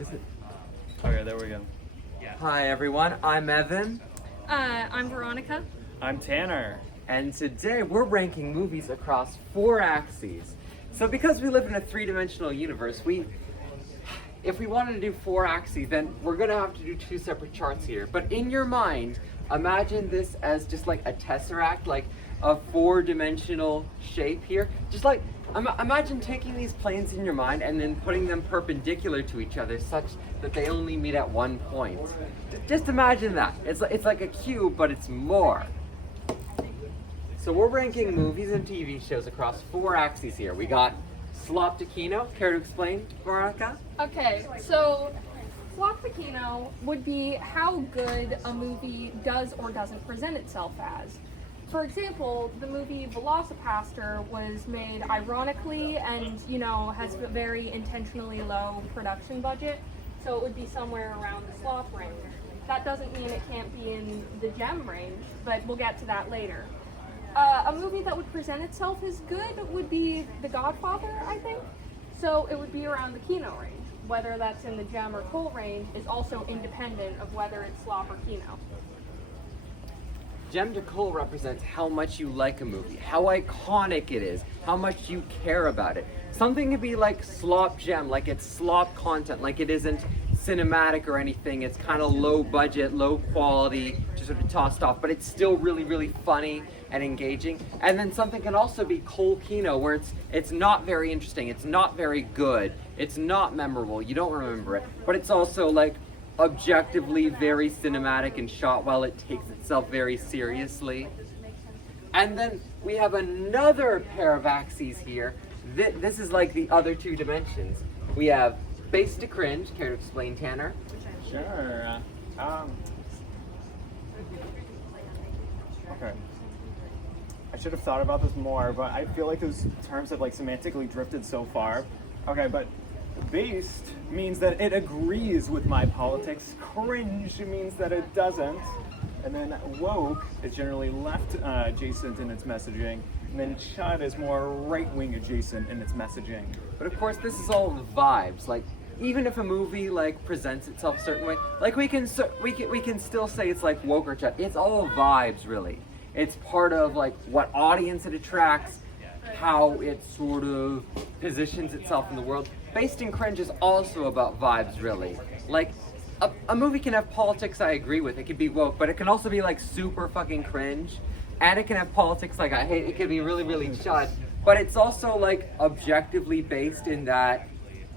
Is it? Okay, there we go. Hi everyone, I'm Evan, I'm Veronica. I'm Tanner. and today we're ranking movies across 4 axes. So because we live in a 3-dimensional universe, if we wanted to do 4 axes, then we're gonna have to do 2 separate charts here. But in your mind, imagine this as just like a tesseract, like a 4-dimensional shape here. Just like, imagine taking these planes in your mind and then putting them perpendicular to each other such that they only meet at one point. Just imagine that. It's like a cube, but it's more. So we're ranking movies and TV shows across 4 axes here. We got slop to kino. Care to explain, Veronica? Okay, so slop to kino would be how good a movie does or doesn't present itself as. For example, the movie Velocipaster was made ironically and, has a very intentionally low production budget, so it would be somewhere around the slop range. That doesn't mean it can't be in the gem range, but we'll get to that later. A movie that would present itself as good would be The Godfather, I think. So it would be around the kino range. Whether that's in the gem or coal range is also independent of whether it's slop or kino. Gem to coal represents how much you like a movie, how iconic it is, how much you care about it. Something could be like slop gem, like it's slop content, like it isn't cinematic or anything. It's kind of low budget, low quality, just sort of tossed off, but it's still really, really funny and engaging. And then something can also be coal kino, where it's not very interesting, it's not very good, it's not memorable, you don't remember it, but it's also like objectively very cinematic and shot well. It takes itself very seriously. And then we have another pair of axes here. This is like the other 2 dimensions. We have base to cringe. Care to explain, Tanner? Sure. Okay. I should have thought about this more, but I feel like those terms have semantically drifted so far. Okay, but based means that it agrees with my politics. Cringe means that it doesn't. And then woke is generally left adjacent in its messaging. And then chud is more right-wing adjacent in its messaging. But of course, this is all vibes. Like, even if a movie presents itself a certain way, we can still say it's like woke or chud. It's all vibes, really. It's part of what audience it attracts, how it sort of positions itself in the world. Based in cringe is also about vibes, really. Like, a movie can have politics I agree with, it could be woke, but it can also be super fucking cringe, and it can have politics I hate, it could be really, really chud, but it's also objectively based in that,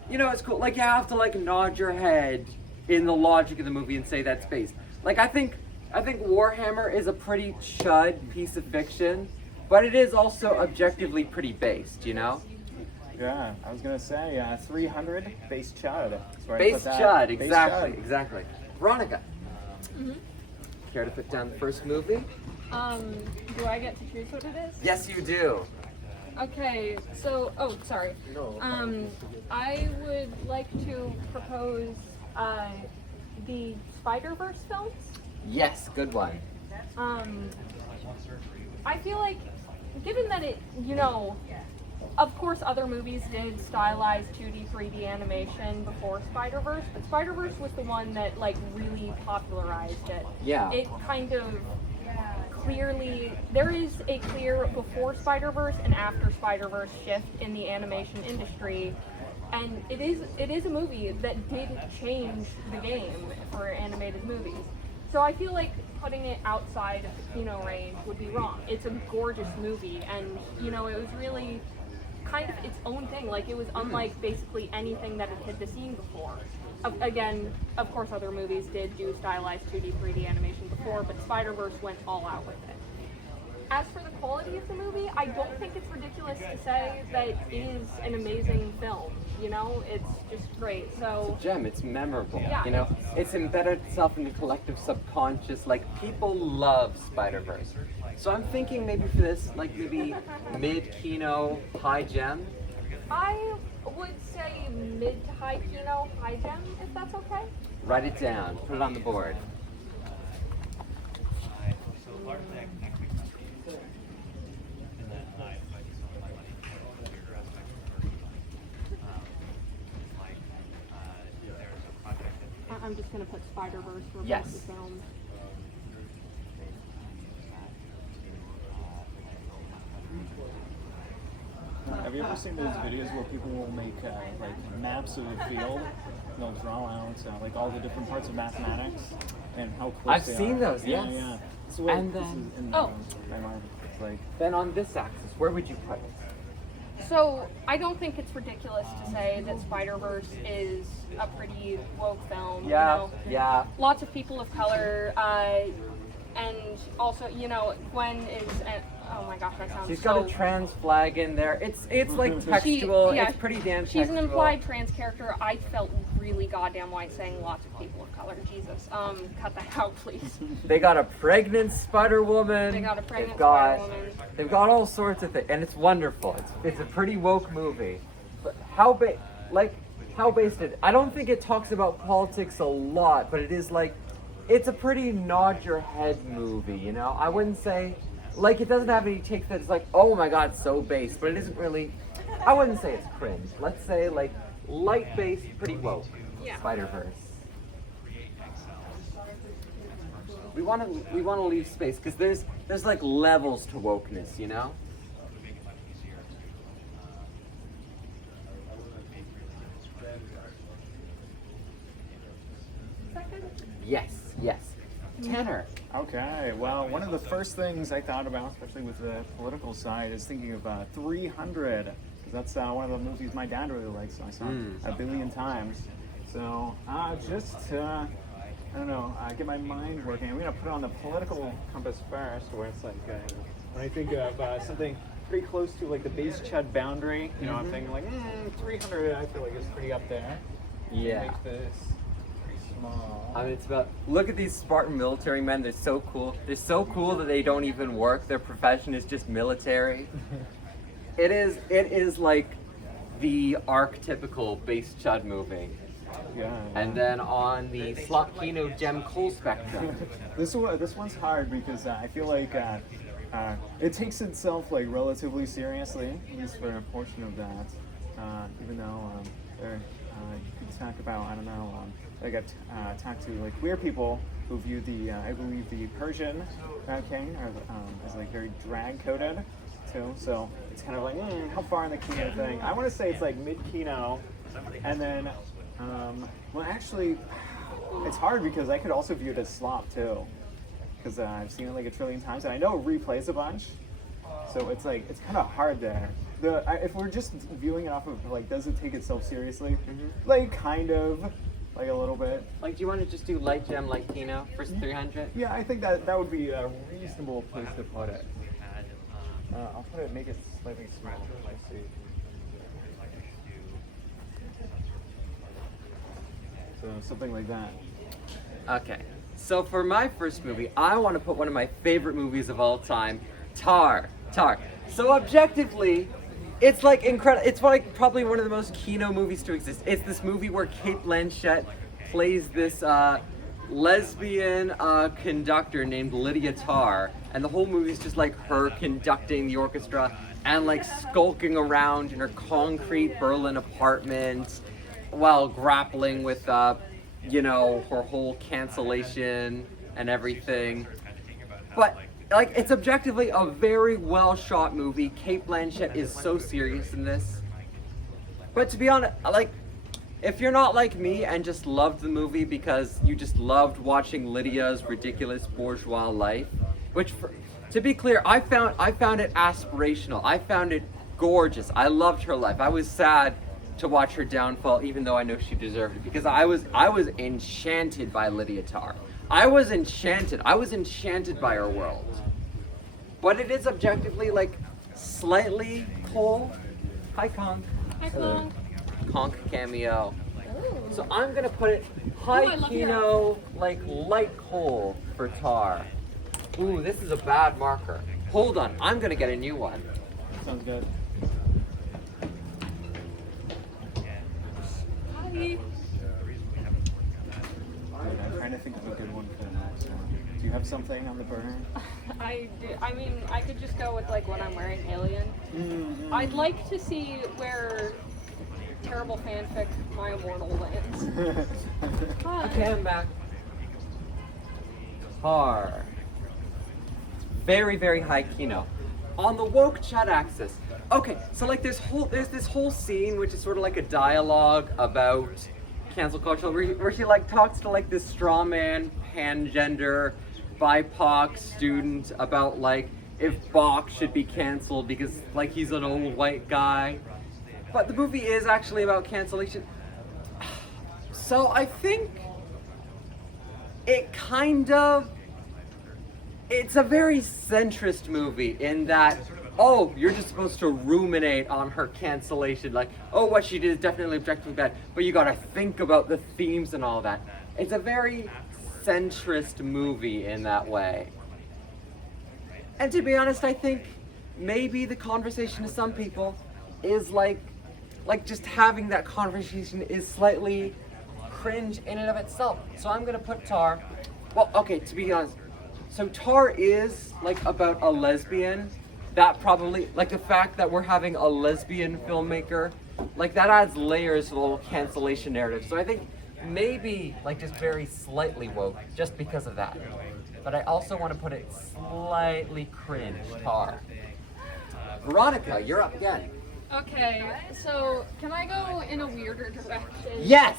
it's cool, you have to nod your head in the logic of the movie and say that's based. I think Warhammer is a pretty chud piece of fiction, but it is also objectively pretty based, Yeah, I was gonna say 300 base chud. That's where I Base put that. chud, Base exactly, chud. exactly. Veronica, care to put down the first movie? Do I get to choose what it is? Yes, you do. Okay, so, sorry. I would like to propose the Spider-Verse films. Yes, good one. I feel like, given that of course other movies did stylized 2D, 3D animation before Spider-Verse, but Spider-Verse was the one that really popularized it. Yeah. It kind of clearly, there is a clear before Spider-Verse and after Spider-Verse shift in the animation industry, and it is a movie that did change the game for animated movies. So I feel like putting it outside of the kino range would be wrong. It's a gorgeous movie, and it was really kind of its own thing. It was unlike basically anything that it had seen before. Again, of course other movies did do stylized 2D, 3D animation before, but Spider-Verse went all out with it. As for the quality of the movie, I don't think it's ridiculous to say that it is an amazing film. It's just great. So It's a gem, it's memorable. Yeah. It's embedded itself in the collective subconscious. People love Spider-Verse. So I'm thinking maybe for this, maybe mid-kino, high gem. I would say mid to high kino, high gem, if that's okay. Write it down, put it on the board. I'm just gonna put Spider-Verse for Yes. both the films. Have you ever seen those videos where people will make like maps of a field? And they'll draw out like all the different parts of mathematics and how close I've they seen are. those, Yeah, yes. yeah. So what, And this then- is in Oh. my mind. It's like Then on this axis, where would you put it? So I don't think it's ridiculous to say that Spider-Verse is a pretty woke film. Yeah, You know? yeah. Lots of people of color, and also, you know, Gwen is. Oh my gosh, that sounds. She's so got a trans flag in there. It's like textual. yeah, It's pretty damn She's textual. an implied trans character. I felt really goddamn white saying lots of people of color. Jesus, cut that out, please. They got a pregnant Spider Woman. They got a pregnant They've got, Spider-Woman. They've got all sorts of things, and it's wonderful. It's a pretty woke movie. But how based it? I don't think it talks about politics a lot, but it is like, it's a pretty nod your head movie. You know, I wouldn't say. Like, it doesn't have any takes that it's like, oh my god, so base, but it isn't really, I wouldn't say it's cringe. Let's say, like, light based, pretty woke. Yeah. Spider-Verse. We want to leave space, because there's like levels to wokeness, you know? Yes, yes. Tanner. okay. Well, one of the first things I thought about, especially with the political side, is thinking of 300. 'Cause that's one of the movies my dad really likes, so I saw it a billion times. So I don't know, get my mind working. I'm gonna put it on the political compass first, where it's like when I think of something pretty close to like the base chud boundary, you know, I'm thinking like 300. I feel like it's pretty up there. Yeah. Make this pretty small. I mean, it's about, look at these Spartan military men. They're so cool. They're so cool that they don't even work. Their profession is just military. It is like the archetypical base chud movie. Yeah. And then on the slop kino gem coal spectrum. This one's hard because I feel like it takes itself like relatively seriously, at least for a portion of that. Even though there you could talk about, I don't know, I got talked to like queer people who view the I believe the Persian king as like very drag coded too. So it's kind of like how far in the kino thing? I want to say it's like mid kino, and then well actually it's hard because I could also view it as slop too, because I've seen it like a trillion times and I know it replays a bunch. So it's like it's kind of hard there. If we're just viewing it off of like, does it take itself seriously? Like kind of, like a little bit. Like, do you want to just do light gem, light kino for 300? Yeah, I think that would be a reasonable place to put it. I'll put it, make it slightly smaller. Let's see. So something like that. Okay. So for my first movie, I want to put one of my favorite movies of all time, Tar. So objectively, it's like incredible. It's like probably one of the most kino movies to exist. It's this movie where Kate Blanchett plays this lesbian conductor named Lydia Tarr, and the whole movie is just like her conducting the orchestra and like skulking around in her concrete Berlin apartment while grappling with you know, her whole cancellation and everything. But like, it's objectively a very well shot movie. Kate Blanchett is so serious in this. But to be honest, like, if you're not like me and just loved the movie because you just loved watching Lydia's ridiculous bourgeois life, which, to be clear, I found it aspirational. I found it gorgeous. I loved her life. I was sad to watch her downfall, even though I know she deserved it, because I was enchanted by Lydia Tarr. I was enchanted by her world. But it is objectively like slightly cool. Hi Conk. Hi, Conk. Conk cameo. Ooh. So I'm gonna put it I high love kino, like light coal for Tar. Ooh, this is a bad marker. Hold on, I'm gonna get a new one. Sounds good. Hi. I'm trying to think of a good one for the next one. Do you have something on the burner? I do. I mean, I could just go with like what I'm wearing, Alien. I'd like to see where terrible fanfic My Immortal lands. Okay, I'm back. Tar. Very, very high kino. On the woke chud axis. Okay, so like there's this whole scene which is sort of like a dialogue about cancel culture where she like talks to like this straw man, pangender, BIPOC student about like if Bach should be canceled because like he's an old white guy. But the movie is actually about cancellation. So I think it's a very centrist movie in that, oh, you're just supposed to ruminate on her cancellation, like, oh, what she did is definitely objectively bad, but you gotta think about the themes and all that. It's a very centrist movie in that way. And to be honest, I think maybe the conversation to some people is like just having that conversation is slightly cringe in and of itself. So I'm gonna put Tar, well, okay, to be honest, so Tar is like about a lesbian. That probably, like the fact that we're having a lesbian filmmaker, like that adds layers to the whole cancellation narrative. So I think maybe like just very slightly woke just because of that. But I also want to put it slightly cringe, Tar. Veronica, you're up again. Okay, so can I go in a weirder direction? Yes!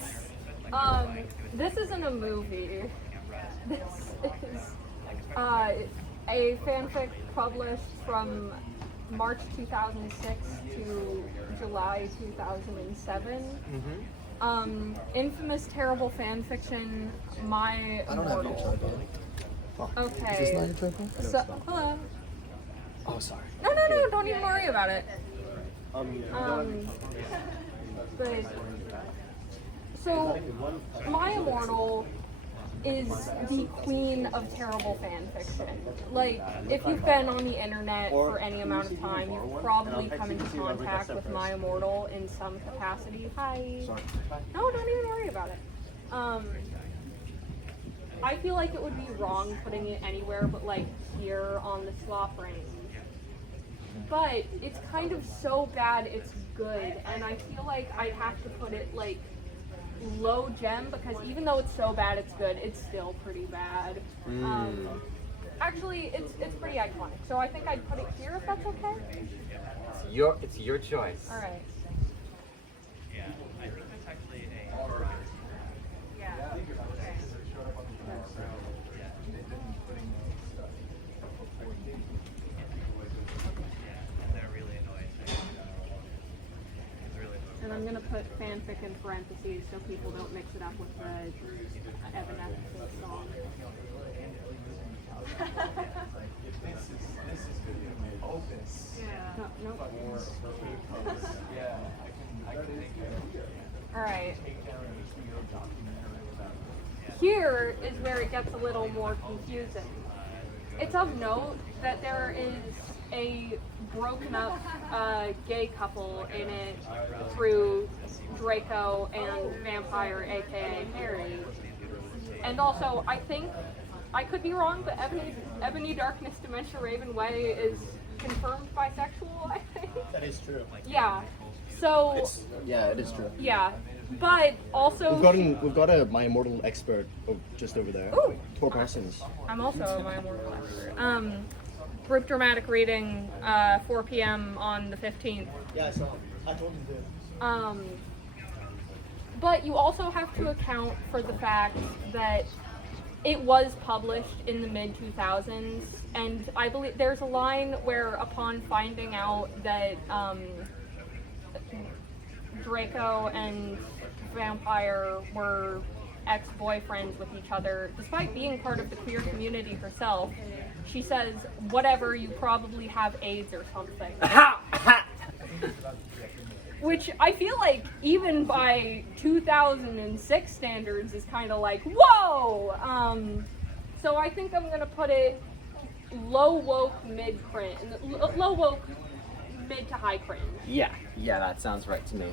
This isn't a movie. This is a fanfic published from March 2006 to July 2007. Infamous terrible fanfiction, My Immortal. Okay. Is this not your drink? So, hello. Oh, sorry. No, don't even worry about it. But so My Immortal is the queen of terrible fan fiction. Like, if you've been on the internet for any amount of time, you've probably come into contact with My Immortal in some capacity. Hi. No, don't even worry about it. I feel like it would be wrong putting it anywhere but like here on the slop range. But it's kind of so bad it's good, and I feel like I'd have to put it like low gem because even though it's so bad it's good, it's still pretty bad. Actually, it's pretty iconic, so I think I'd put it here if that's okay. It's your choice. All right. And I'm gonna put fanfic in parentheses so people don't mix it up with the Evanescence song. This is good. Opus. Yeah. No. Yeah, I can All right. Here is where it gets a little more confusing. It's of note that there is a broken up gay couple in it through Draco and Vampire, aka Harry. And also, I think, I could be wrong, but Ebony Darkness Dementia Raven Way is confirmed bisexual, I think. That is true. Yeah. So Yeah, it is true. yeah. But also We've got a My Immortal expert just over there. Ooh. 4 persons. I'm also a My Immortal expert. Group dramatic reading, 4 p.m. on the 15th. Yeah, I saw. I told you to. But you also have to account for the fact that it was published in the mid-2000s, and I believe there's a line where upon finding out that Draco and Vampire were ex-boyfriends with each other, despite being part of the queer community herself, she says, whatever, you probably have AIDS or something. Which I feel like, even by 2006 standards, is kind of like, whoa! So I think I'm going to put it low woke, mid cringe. Low woke, mid to high cringe. Yeah, that sounds right to me.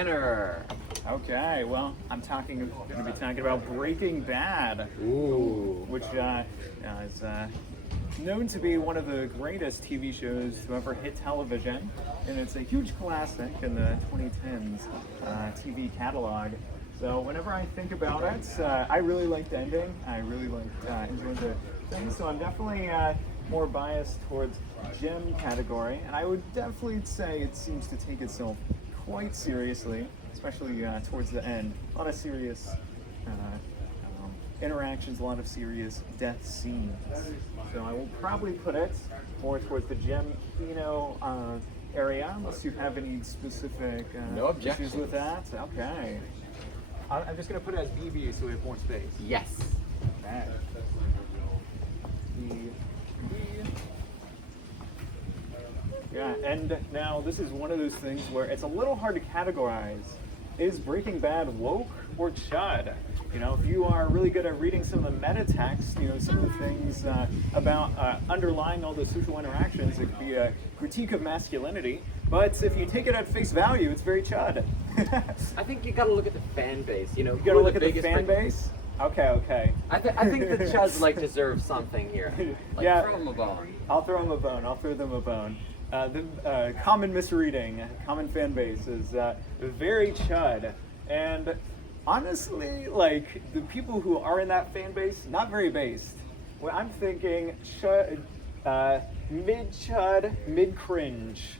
Tanner. Okay, well, I'm going to be talking about Breaking Bad, Ooh. which is known to be one of the greatest TV shows to ever hit television, and it's a huge classic in the 2010s TV catalog. So whenever I think about it, I really liked the ending. I really enjoyed the thing. So I'm definitely more biased towards gem category, and I would definitely say it seems to take itself quite seriously, especially towards the end. A lot of serious interactions, a lot of serious death scenes. So I will probably put it more towards the gem kino area, unless you have any specific No objections issues with that. Okay. I'm just going to put it as BB so we have more space. Yes. Okay. Yeah, and now this is one of those things where it's a little hard to categorize. Is Breaking Bad woke or chud? You know, if you are really good at reading some of the meta text, you know, some of the things about underlying all those social interactions, it could be a critique of masculinity. But if you take it at face value, it's very chud. I think you gotta look at the fan base. You know, You gotta look at the fan base? Okay. I think the chuds like deserve something here. Like, Yeah. throw them a bone. I'll throw them a bone. I'll throw them a bone. The common misreading, common fan base is very chud. And honestly, like, the people who are in that fan base, not very based. Well, I'm thinking chud, mid-chud, mid-cringe.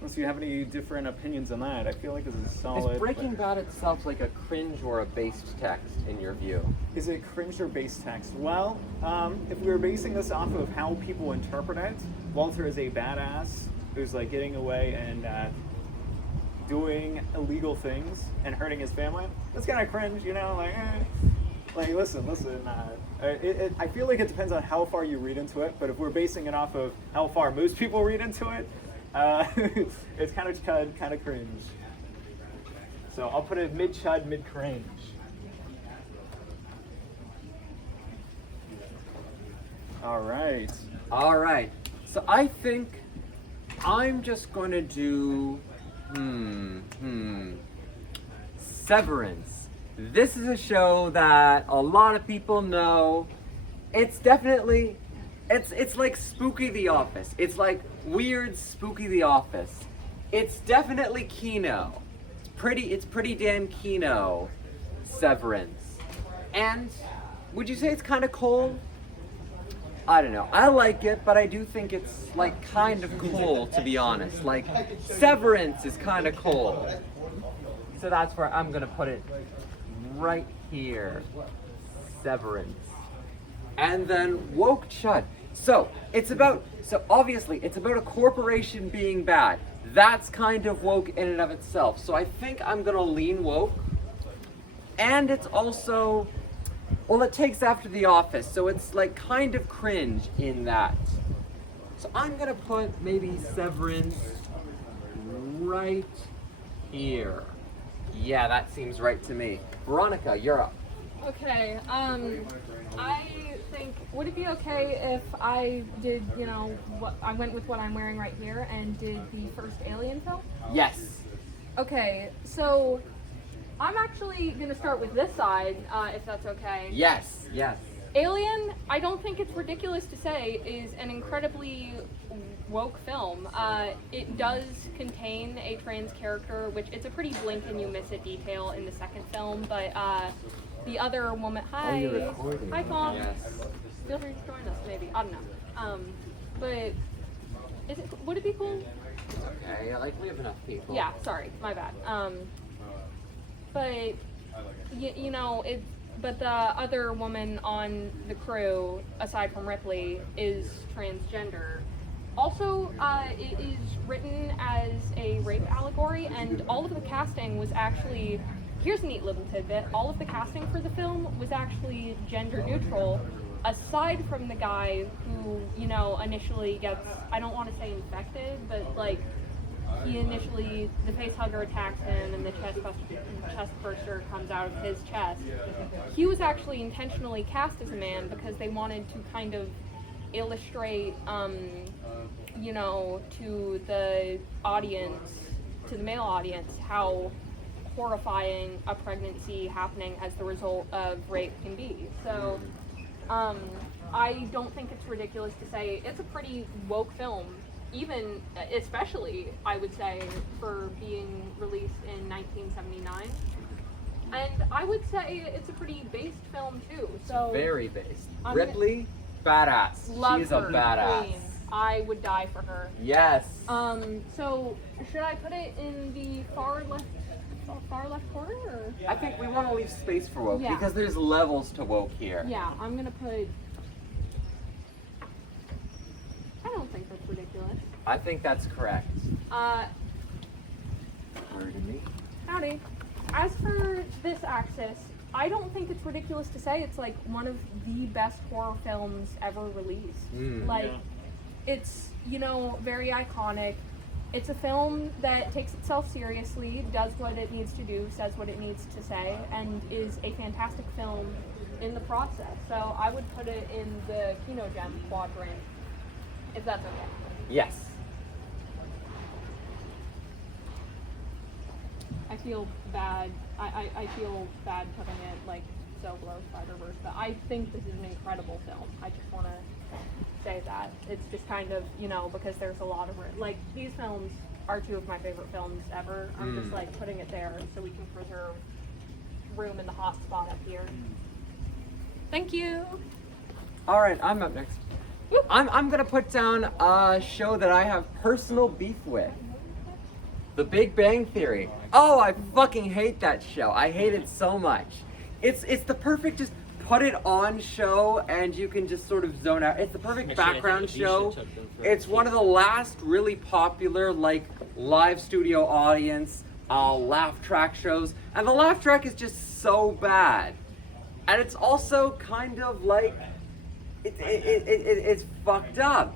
Unless you have any different opinions on that, I feel like this is solid. Is Breaking Bad itself like a cringe or a based text in your view? Is it cringe or base text? Well, if we were basing this off of how people interpret it, Walter is a badass who's like getting away and doing illegal things and hurting his family. That's kind of cringe, you know? Like listen. I feel like it depends on how far you read into it, but if we're basing it off of how far most people read into it, it's kind of chud, kind of cringe. So I'll put it mid-chud, mid-cringe. All right. So I think I'm just going to do Severance. This is a show that a lot of people know. It's definitely it's like Spooky The Office. It's like weird Spooky The Office. It's definitely Kino. It's pretty damn Kino. Severance. And would you say it's kind of cold? I don't know. I like it, but I do think it's like kind of cool, to be honest. Like Severance is kind of cool. So that's where I'm gonna put it, right here. Severance. And then woke chud. So obviously it's about a corporation being bad. That's kind of woke in and of itself. So I think I'm gonna lean woke. And it's also, well, it takes after The Office, so it's like kind of cringe in that. So I'm gonna put maybe Severance right here. Yeah, that seems right to me. Veronica, you're up. Okay, I think, would it be okay if I did, you know, I went with what I'm wearing right here and did the first Alien film? Yes. Okay, so I'm actually going to start with this side, if that's okay. Yes. Alien, I don't think it's ridiculous to say, is an incredibly woke film. It does contain a trans character, which it's a pretty blink and you miss it detail in the second film, but the other woman, hi Tom. Yes. Feel free to join us, maybe. I don't know. But would it be cool? Okay, like we have enough people. Yeah, sorry, my bad. But you know, but the other woman on the crew, aside from Ripley, is transgender. Also, it is written as a rape allegory, and all of the casting was actually, here's a neat little tidbit, all of the casting for the film was actually gender neutral, aside from the guy who, you know, initially gets, I don't want to say infected, but like, he initially, the face hugger attacks him and the chest burster comes out of his chest. He was actually intentionally cast as a man because they wanted to kind of illustrate, you know, to the audience to the male audience how horrifying a pregnancy happening as the result of rape can be. So I don't think it's ridiculous to say it's a pretty woke film, even especially I would say for being released in 1979. And I would say it's a pretty based film too. So Very based. I'm Ripley, badass. love She's her, a badass. queen. I would die for her. Yes. So should I put it in the far left corner? Or? I think we want to leave space for woke Yeah. because there's levels to woke here. Yeah, I'm gonna put. I don't think that's ridiculous. I think that's correct. Word to me. Howdy. As for this axis, I don't think it's ridiculous to say it's like one of the best horror films ever released. Like, it's, you know, very iconic. It's a film that takes itself seriously, does what it needs to do, says what it needs to say, and is a fantastic film in the process. So I would put it in the Kino Gem quadrant, if that's okay. Yes. I feel bad. I feel bad putting it like so below Spider-Verse, but I think this is an incredible film. I just want to say that. It's just kind of, you know, because there's a lot of like these films are two of my favorite films ever. I'm just like putting it there so we can preserve room in the hot spot up here. Thank you. All right, I'm up next. Whoop. I'm gonna put down a show that I have personal beef with. The Big Bang Theory. Oh, I fucking hate that show. I hate it so much. It's the perfect just put it on show and you can just sort of zone out. It's the perfect background show. It's one of the last really popular like live studio audience laugh track shows, and the laugh track is just so bad. And it's also kind of like it's fucked up.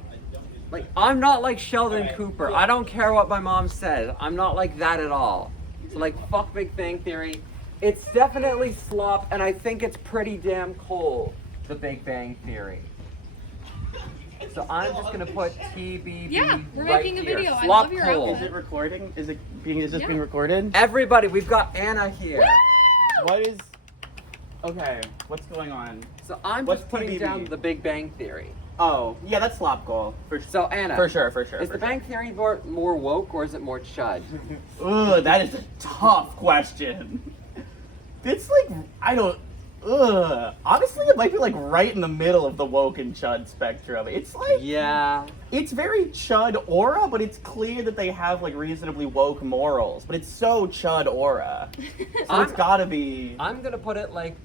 Like, I'm not like Sheldon Cooper. I don't care what my mom says. I'm not like that at all. So like, fuck Big Bang Theory. It's definitely slop, and I think it's pretty damn cool, The Big Bang Theory. So I'm just gonna put TBB Yeah, we're right making a here. video. I Slop love your cool. outfit. Is it recording? Is this Yeah. being recorded? Everybody, we've got Anna here. What is? Okay, what's going on? So I'm What's just putting TBB? down The Big Bang Theory. Oh, yeah, that's slop goal for sure. So Anna, For sure. is The Bang Theory more woke or is it more chud? Ugh, that is a tough question. It's like, I don't. Ugh. Honestly, it might be like right in the middle of the woke and chud spectrum. It's like, Yeah. it's very chud aura, but it's clear that they have like reasonably woke morals. But it's so chud aura, so it's gotta be. I'm gonna put it like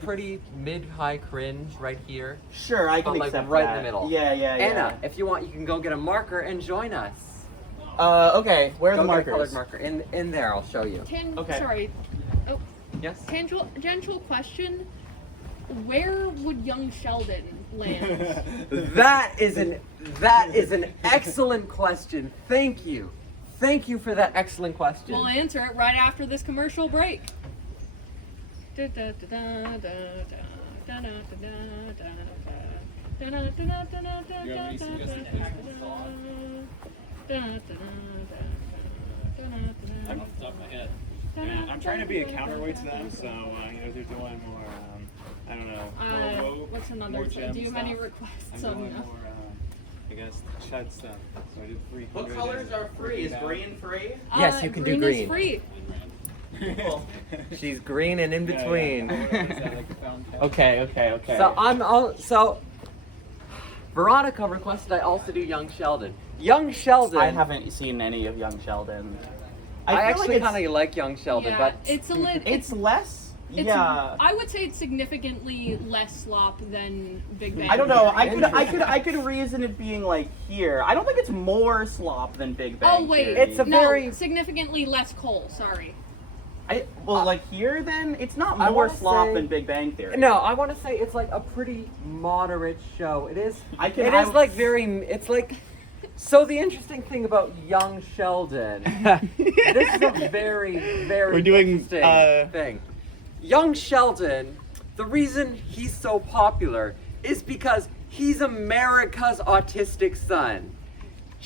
pretty mid-high cringe right here. Sure, I can But, like, accept right in that. the middle. Yeah. Anna, if you want, you can go get a marker and join us. Okay, where are Go the get a colored markers? marker. In there, I'll show you. Okay. Sorry. Oh, Yes? tangential question. Where would young Sheldon land? That is an excellent question. Thank you. Thank you for that excellent question. We'll answer it right after this commercial break. I'm off the top of my head. Yeah, I'm trying to be a counterweight to them, so they're doing more. I don't know. More woke, What's another? more Do gem you have any stuff. requests I'm on doing that? more, I guess, chud stuff. So I did 300. What colors are free? Is green free? Yes, you can do green. Is free. Cool. She's green and in between. Okay. So Veronica requested I also do Young Sheldon. Young Sheldon. I haven't seen any of Young Sheldon. I feel actually like kind of like Young Sheldon, Yeah, but it's a it's less. It's, Yeah. I would say it's significantly less slop than Big Bang. I don't know. Interesting. I could reason it being like here. I don't think it's more slop than Big Bang. Oh wait, Theory. It's a no, very- significantly less coal. Sorry. Like here then it's not I more wanna slop say- than Big Bang Theory. no, I want to say it's like a pretty moderate show. It is. I- like very. It's like. So the interesting thing about Young Sheldon, this is a very, very We're doing, interesting thing. Young Sheldon, the reason he's so popular is because he's America's autistic son.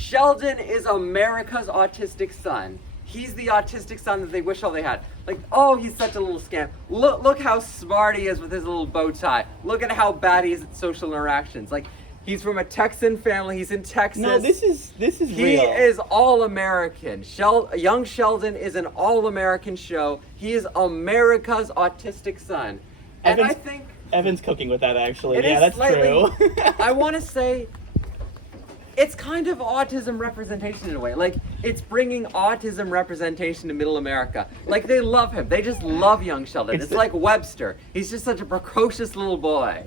Sheldon is America's autistic son. He's the autistic son that they wish all they had. Like, oh, he's such a little scamp. Look how smart he is with his little bow tie. Look at how bad he is at social interactions. Like, he's from a Texan family. He's in Texas. No, this is He real. is all-American. Young Sheldon is an all-American show. He is America's autistic son. And I think Evan's cooking with that, actually. it Yeah, is that's slightly, true. I want to say it's kind of autism representation in a way. Like, it's bringing autism representation to middle America. Like, they love him. They just love young Sheldon. It's like Webster. He's just such a precocious little boy.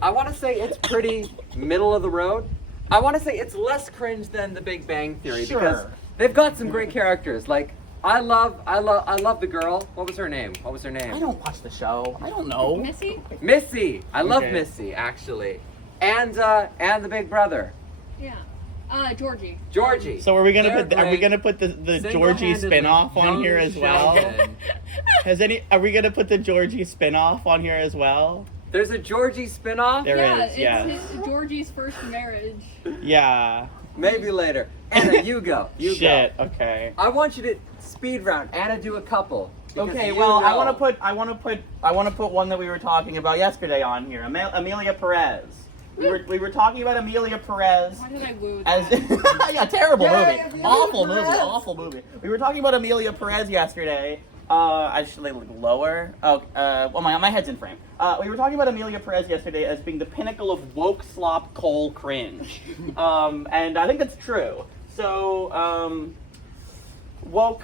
I want to say it's pretty middle of the road. I want to say it's less cringe than The Big Bang Theory because they've got some great characters. Like, I love the girl. What was her name? I don't watch the show. I don't know. Missy? I love Okay. Missy, actually. And the big brother, Yeah. Georgie. Georgie. So are we gonna They're put the great. Georgie Single-handedly, spinoff on young here as well? Sheldon. Are we gonna put the Georgie spinoff on here as well? There's a Georgie spinoff? There is, yeah. It's Georgie's first marriage. Yeah. Maybe later. Anna, you go. You Shit. go. Okay. I want you to speed round. Anna, do a couple. because Okay. you Well, I know. want to put one that we were talking about yesterday on here. Amelia Perez. We were talking about Amelia Perez. Why did I woo As that? yeah, terrible Yay, movie, Amelia awful Perez. movie. We were talking about Amelia Perez yesterday. I should look lower. Oh, well, my head's in frame. We were talking about Amelia Perez yesterday as being the pinnacle of woke slop coal cringe, and I think that's true. So, woke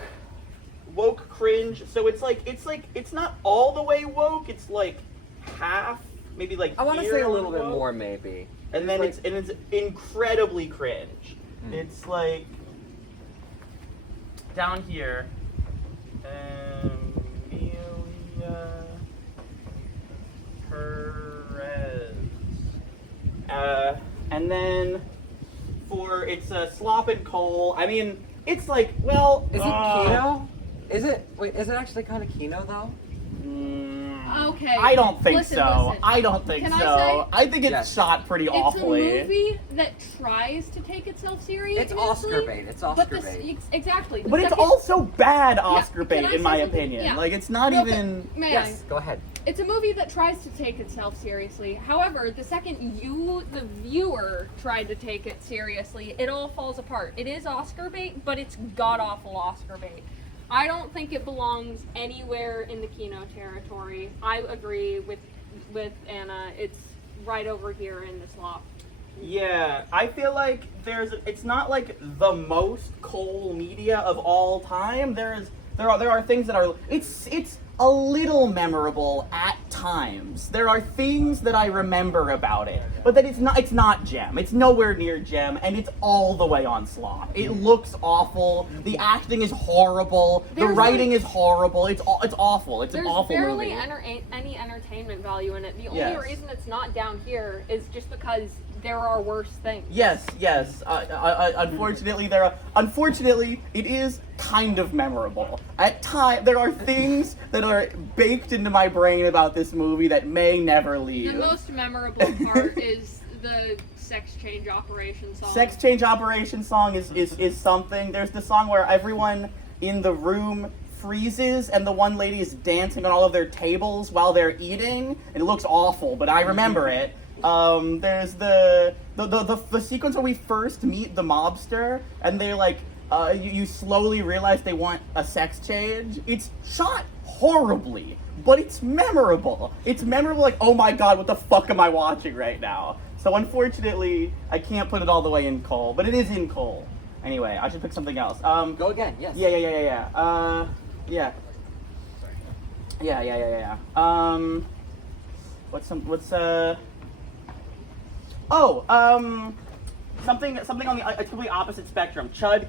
cringe. So it's not all the way woke. It's like half, maybe like. I want to here say a little bit woke. more, maybe. And then like- it's incredibly cringe. It's like down here. Amelia Perez. And then for it's slop and coal. I mean, it's like, well, Is it Kino? Is it actually kind of Kino though? Okay. I don't think Listen, so. listen. I don't think Can so. I say- I think it's Yes. shot pretty It's awfully. a movie that tries to take itself seriously. It's Oscar bait. It's Oscar But bait. exactly. The But it's second- also bad Oscar can bait, I in say my something? opinion. Yeah. Like, it's not No, but- even. May Yes. I? Go ahead. It's a movie that tries to take itself seriously. However, the second you, the viewer, tried to take it seriously, it all falls apart. It is Oscar bait, but it's god-awful Oscar bait. I don't think it belongs anywhere in the Kino territory. I agree with Anna. It's right over here in the slop. Yeah, I feel like it's not like the most coal media of all time. There are things that are it's a little memorable at times. There are things that I remember about it, but that it's not gem. It's nowhere near gem, and it's all the way on slop. It looks awful. The acting is horrible. The There's writing like- is horrible. It's awful. It's an There's awful barely movie. any entertainment value in it. The only Yes. reason it's not down here is just because there are worse things. Yes. Unfortunately, it is kind of memorable. At time, there are things that are baked into my brain about this movie that may never leave. The most memorable part is the sex change operation song. Sex change operation song is something. There's the song where everyone in the room freezes and the one lady is dancing on all of their tables while they're eating. And it looks awful, but I remember it. There's the sequence where we first meet the mobster and they're like, you slowly realize they want a sex change. It's shot horribly, but it's memorable. It's memorable, like, oh my god, what the fuck am I watching right now? So unfortunately, I can't put it all the way in coal, but it is in coal. Anyway, I should pick something else. Go again. Yes. Yeah. Something on the completely opposite spectrum. Chud,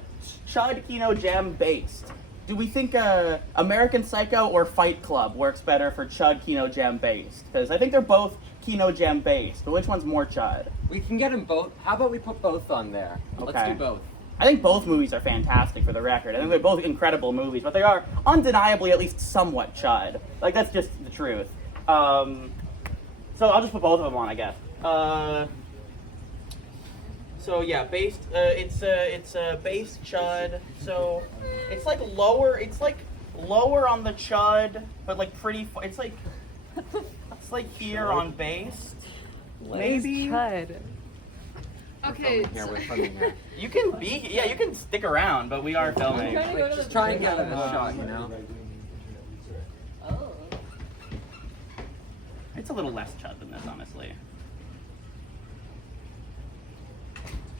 Kino, Gem based. Do we think American Psycho or Fight Club works better for Chud, Kino, Gem based? Because I think they're both Kino, Gem based, but which one's more Chud? We can get them both. How about we put both on there? Let's Okay. do both. I think both movies are fantastic, for the record. I think they're both incredible movies, but they are undeniably at least somewhat Chud. Like, that's just the truth. So I'll just put both of them on, I guess. So yeah, based. It's based chud. So it's like lower. It's like lower on the chud, but like pretty. It's like here on based. Maybe. Chud. Okay. Here, we're filming here. You can be. Yeah, you can stick around, but we are filming. Just try and get a shot, you know. It's a little less chud than this, honestly.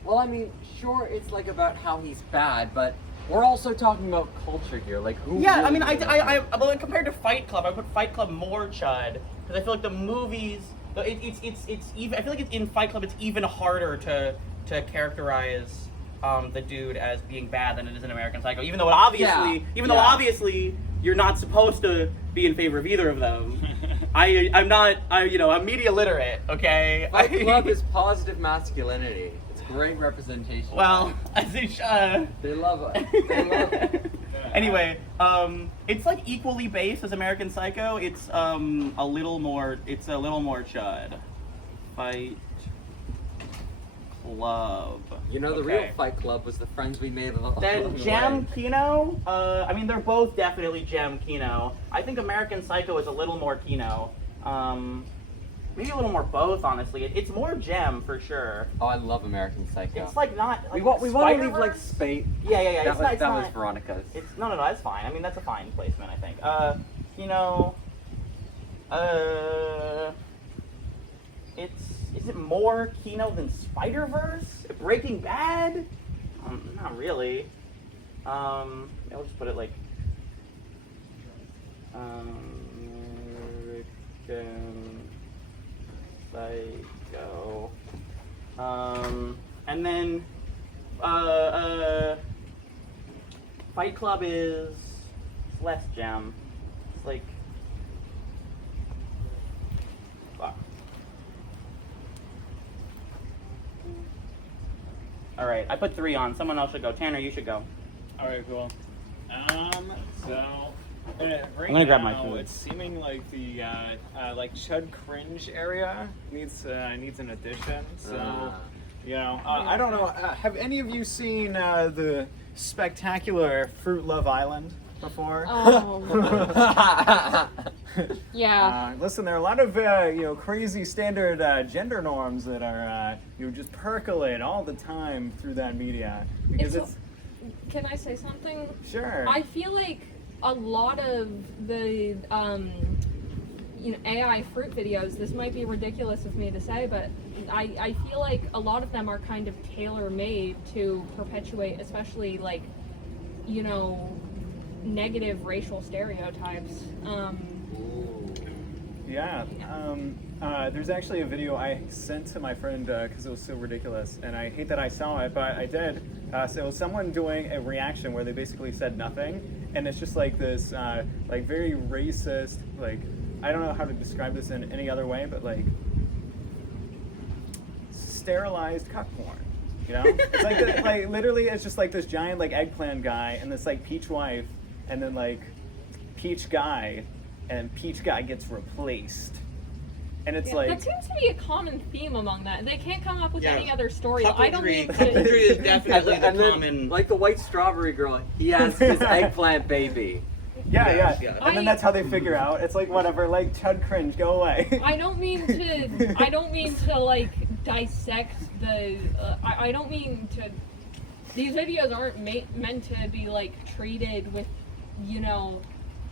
Well, I mean, sure, it's like about how he's bad, but we're also talking about culture here. Like, who? Yeah, really I mean, knows? but compared to Fight Club, I put Fight Club more chud because I feel like the movies. It's even. I feel like it's in Fight Club. It's even harder to characterize the dude as being bad than it is in American Psycho. Even though obviously you're not supposed to be in favor of either of them. I'm media literate. Okay. Fight Club is positive masculinity. It's great representation. Well, as they should. They love it. They love it. Anyway, it's like equally based as American Psycho. It's a little more chud. Fight Club. You know, the real Fight Club was the friends we made along Then the Gem way. Kino. I mean, they're both definitely Gem Kino. I think American Psycho is a little more Kino. Maybe a little more both, honestly. It's more Gem for sure. Oh, I love American Psycho. It's like not. Like, we want to leave like Spider-Verse? space. Yeah. That was Veronica's. It's no, that's fine. I mean, that's a fine placement, I think. Is it more Kino than Spider-Verse? Breaking Bad? Not really. I'll just put it like American Psycho. And then Fight Club is less Gem. It's like fuck. All right, I put 3 on. Someone else should go. Tanner, you should go. All right, cool. So right I'm gonna grab my now, food. It's seeming like the like chud cringe area needs an addition. So I don't know. Have any of you seen the spectacular Fruit Love Island before? Oh. Yeah. Listen, there are a lot of crazy standard gender norms that are just percolate all the time through that media because Can I say something? Sure. I feel like a lot of the AI fruit videos, this might be ridiculous of me to say, but I feel like a lot of them are kind of tailor-made to perpetuate, especially like, negative racial stereotypes. There's actually a video I sent to my friend because it was so ridiculous, and I hate that I saw it, but I did. So it was someone doing a reaction where they basically said nothing, and it's just like this, like very racist, like I don't know how to describe this in any other way, but like sterilized cuck porn. It's like literally, it's just like this giant like eggplant guy and this like peach wife, and then like peach guy, and peach guy gets replaced. And it's like that seems to be a common theme among that. They can't come up with any other story. Cuckoldry, I don't mean cuckoldry to. is definitely the and then, common. like the white strawberry girl, he has his eggplant baby. yeah. And then that's how they figure out. It's like whatever, like chud cringe, go away. I don't mean to like dissect the. I don't mean to. These videos aren't meant to be like treated with,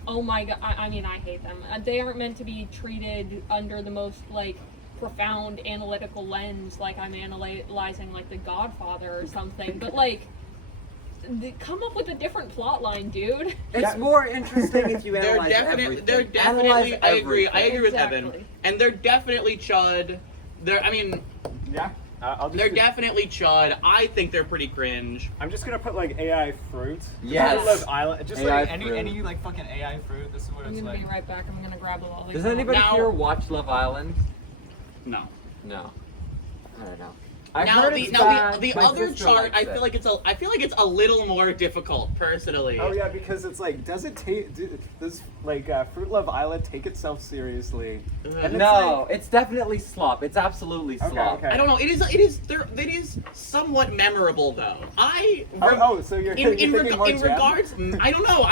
oh my god. I mean, I hate them. They aren't meant to be treated under the most like profound analytical lens, like I'm analyzing like The Godfather or something. But like, come up with a different plot line, dude. It's more interesting if you analyze everything. They're Analyze definitely. I agree with Exactly. Evan. And they're definitely chud. Yeah. They're definitely chud. I think they're pretty cringe. I'm just gonna put like AI fruit. Yes. Fruit Love Island. Just AI like fruit. any like fucking AI fruit. This is what I'm it's gonna like. be right back. I'm gonna grab a lollipop. Does anybody Now- here watch Love Island? No. No. I don't know. I've Now heard the it's now bad. the My other sister chart, likes I it. feel like it's a little more difficult personally. Oh yeah, because it's like, does it take? Does Fruit Love Island take itself seriously? And it's No, like- it's definitely slop. It's absolutely slop. okay. I don't know. It is somewhat memorable though. So you're thinking more in Gem? regards, I don't know.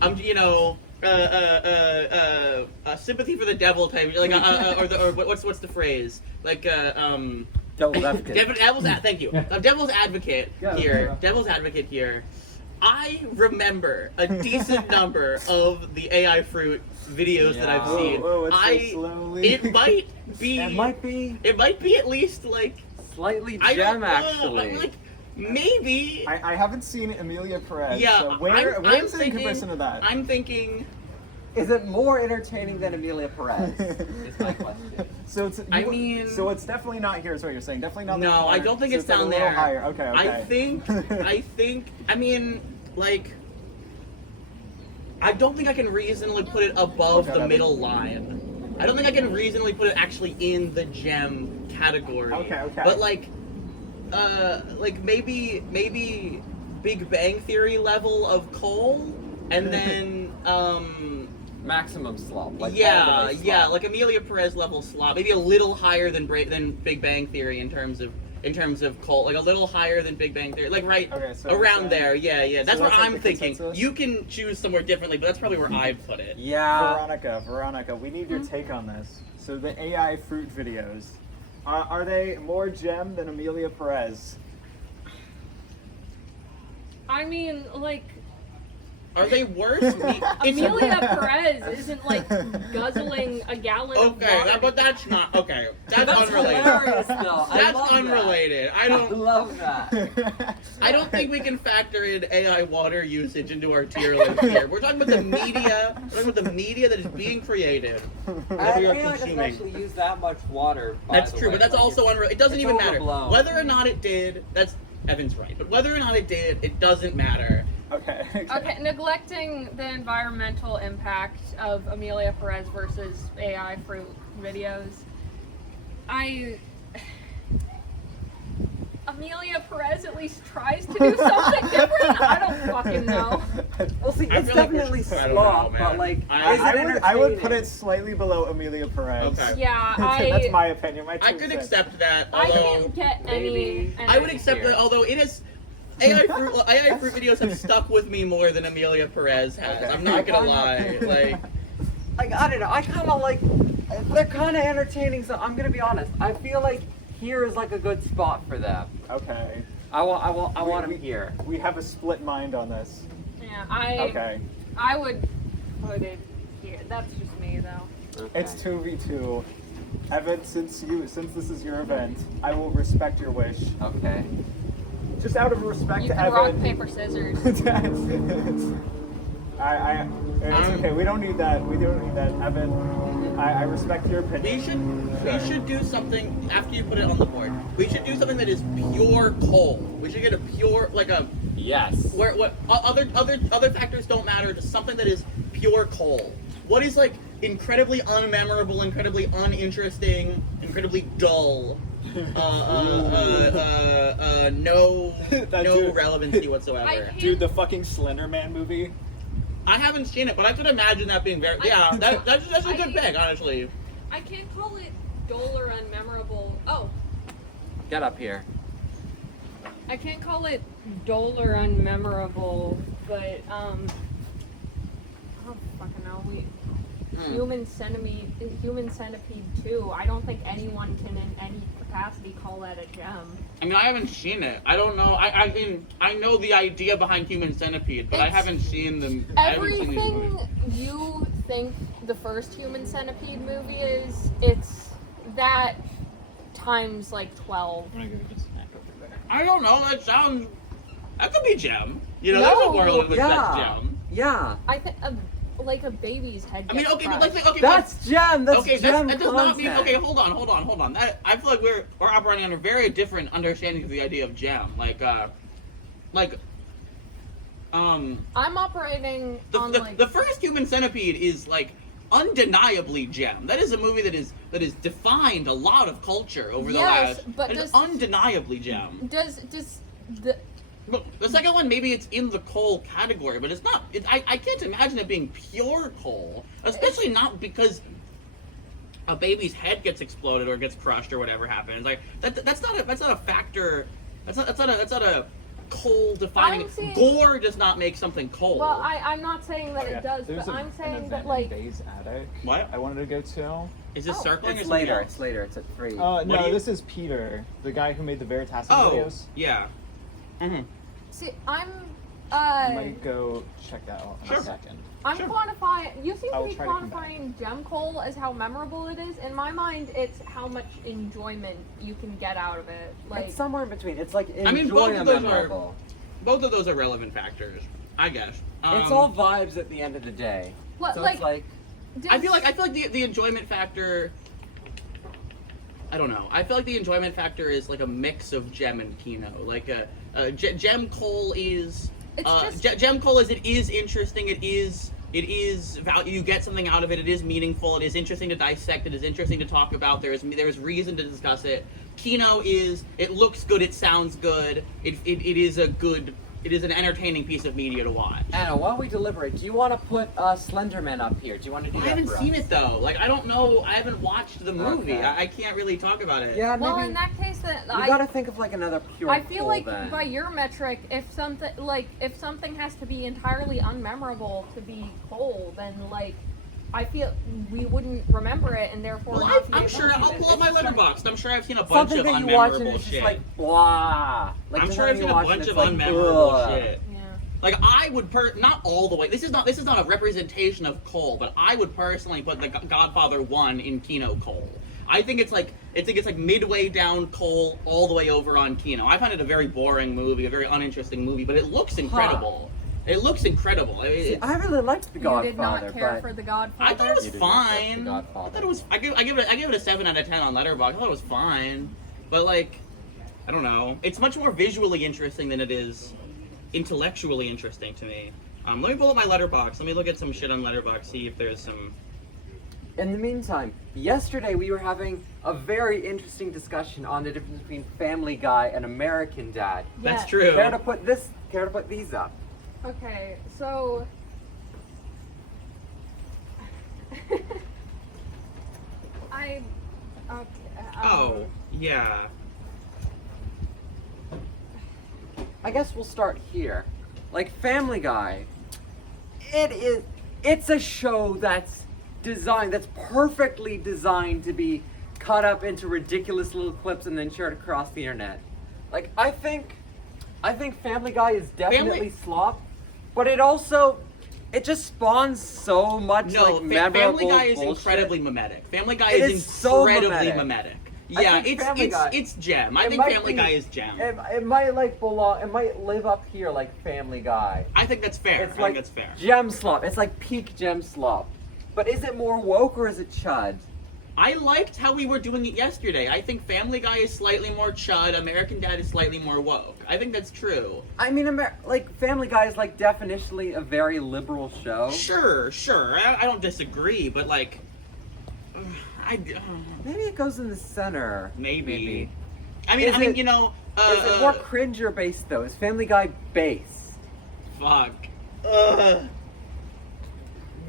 I'm you know sympathy for the devil type, like or what's the phrase, like Devil's advocate. thank you. Devil's advocate Yeah, here. yeah. Devil's advocate here. I remember a decent number of the AI fruit videos that I've Yeah. seen. Oh, it's so slowly. It might be. It might be It might be at least like slightly I don't gem, know, actually. like maybe. I haven't seen Amelia Perez. Yeah, So where I'm is it in thinking- comparison to that? I'm thinking. Is it more entertaining than Amelia Perez? Is my question. So it's. I mean- So it's definitely not here. Is what you're saying? Definitely not. in the No, I corner. don't think So it's like down a little there. higher. Okay. I mean, like, I don't think I can reasonably put it above the middle line. I don't think I can reasonably put it actually in the gem category. Okay. But like maybe Big Bang Theory level of coal, and then Maximum slop. Like all the yeah, way slop. yeah, like Amelia Perez level slop, maybe a little higher than Big Bang Theory in terms of cult, like a little higher than Big Bang Theory, like right Okay, so around it's, there. Yeah. That's so where that's like I'm the thinking. consensus? You can choose somewhere differently, but that's probably where I'd put it. Yeah. Veronica, we need your take on this. So the AI fruit videos, are they more gem than Amelia Perez? I mean, like, Are they worse? Amelia Perez isn't like guzzling a gallon of Okay, water. but that's not okay. That's That's unrelated. hilarious, though. I That's love that. unrelated. I I don't. love that. I don't think we can factor in AI water usage into our tier list here. We're talking about the media. We're talking about the media that is being created. That we are AI doesn't consuming. actually use that much water. By That's the true, way. but that's Like, also it's- unreal. It doesn't it's even matter overblown. whether or not it did. That's Evan's right, but whether or not it did, it doesn't matter. Okay. Okay, neglecting the environmental impact of Amelia Perez versus AI fruit videos, Amelia Perez at least tries to do something different. I don't fucking know. Well, see, I it's feel like definitely it's- I don't slop, know, but man. like, I- is it I would put entertaining? it slightly below Amelia Perez. Okay. Yeah, That's my opinion. My I two could cents. accept that, I although can't get maybe- any. I would accept that, although it is. AI fruit videos have stuck with me more than Amelia Perez has. Okay. I'm not gonna lie. Like, I don't know. I kind of like. They're kind of entertaining. So I'm gonna be honest. I feel like here is like a good spot for them. Okay. I want We- them here. We have a split mind on this. Yeah, Okay. I would put it here. That's just me though. Okay. It's 2v2. Evan, since this is your event, I will respect your wish. Okay. Just out of respect You to can Evan. rock, paper, scissors. It's okay. We don't need that. We don't need that, Evan. I respect your opinion. we should do something after you put it on the board. We should do something that is pure coal. We should get a pure Yes. where what other factors don't matter. Just something that is pure coal. What is like incredibly unmemorable, incredibly uninteresting, incredibly dull. No dude. relevancy whatsoever. I can't- Dude, the fucking Slender Man movie. I haven't seen it, but I could imagine that being very. Yeah, that's a good pick, honestly. I can't call it dull or unmemorable. Oh, Get up here. I can't call it dull or unmemorable, but I don't fucking know. Human Centipede 2. I don't think anyone can in any capacity call that a gem. I mean, I haven't seen it. I don't know. I mean, I know the idea behind Human Centipede, but I It's haven't seen them. I haven't seen these Everything movies. you think the first Human Centipede movie is, it's that times like 12. I don't know. That could be gem. You know, No, there's a world in which that's Yeah. gem. Yeah. I think like a baby's head. I mean, gets okay, but crushed. let's okay. That's gem. That's Okay, gem that does not mean. content. Okay, hold on. That I feel like we're operating under very different understandings of the idea of gem. I'm operating on like the first Human Centipede is like undeniably gem. That is a movie that that has defined a lot of culture over the Yes, last. but and does- undeniably Gem. Does the Look, the second one, maybe it's in the coal category, but it's not. I can't imagine it being pure coal, especially not because a baby's head gets exploded or gets crushed or whatever happens. Like that's not a factor. That's not a coal defining. I'm seeing- Gore does not make something coal. well, I'm not saying that it does, There's but I'm an saying event that in like Days Attic. What? I wanted to go to. Is this Oh. circling or It's something later. else? It's later. It's at 3. do No, you- this is Peter, the guy who made the Veritasium Oh, videos. yeah. Mm-hmm. see, I'm I might go check that out in Sure. a second. I'm Sure. quantifying. You seem I to will be try to come back. quantifying gem coal as how memorable it is. In my mind, it's how much enjoyment you can get out of it. Like, It's somewhere in between. It's like I mean, both enjoy of a those memorable. Both of those are relevant factors, I guess. It's all vibes at the end of the day. what, So like, it's like I feel like the enjoyment factor. I don't know. I feel like the enjoyment factor is like a mix of Gem and Kino. Like Gem Coal is. It's just- Gem Coal is it is interesting. It is value. You get something out of it. It is meaningful. It is interesting to dissect. It is interesting to talk about. There is reason to discuss it. Kino is it looks good. It sounds good. It is a good. It is an entertaining piece of media to watch. Anna, while we deliberate, do you want to put Slenderman up here? Do you want to do I that haven't for seen us? it though. Like I don't know. I haven't watched the movie. Okay. I can't really talk about it. Yeah, well, maybe. in that case, then You gotta think of like another pure. I feel coal like then. by your metric, if something has to be entirely unmemorable to be coal, then like I feel we wouldn't remember it, and therefore. Well, not be I'm able sure to- I'll pull up my letterbox. I'm sure I've seen a bunch something of that you watch and unmemorable it's just shit. like blah. Like I'm the sure one I've you seen a watch and bunch it's of like, unmemorable ugh. shit. Yeah. Like I would not all the way. This is not a representation of coal, but I would personally put the Godfather 1 in Kino coal. I think it's like midway down coal, all the way over on Kino. I find it a very boring movie, a very uninteresting movie, but it looks incredible. It looks incredible. See, I really liked The You Godfather, did not care but for the Godfather. I thought it was You did not like fine. The I Godfather. thought it was. I give it a 7 out of 10 on Letterboxd. I thought it was fine, but like, I don't know. It's much more visually interesting than it is intellectually interesting to me. Let me pull up my Letterboxd. Let me look at some shit on Letterboxd. See if there's some. in the meantime, yesterday we were having a very interesting discussion on the difference between Family Guy and American Dad. That's Yes. true. Care to put these up? Okay, so. I. Okay. Oh yeah. I guess we'll start here. Like Family Guy, it's a show that's perfectly designed to be cut up into ridiculous little clips and then shared across the internet. Like I think Family Guy is definitely slop, but it just spawns so much No, like memorable Family Guy is bullshit. incredibly mimetic. Family Guy It is is so incredibly mimetic. mimetic. I Yeah, think Family Guy- it's Gem. I It think might Family be- Guy is Gem. It might like belong. It might live up here like Family Guy. I think that's fair. It's I like think that's fair. gem slop. It's like peak gem slop. But is it more woke or is it chud? I liked how we were doing it yesterday. I think Family Guy is slightly more chud. American Dad is slightly more woke. I think that's true. I mean, like Family Guy is like definitionally a very liberal show. Sure. I don't disagree, but like, Maybe it goes in the center. maybe. Is it- You know. Is it more cringer based though? Is Family Guy based? Fuck.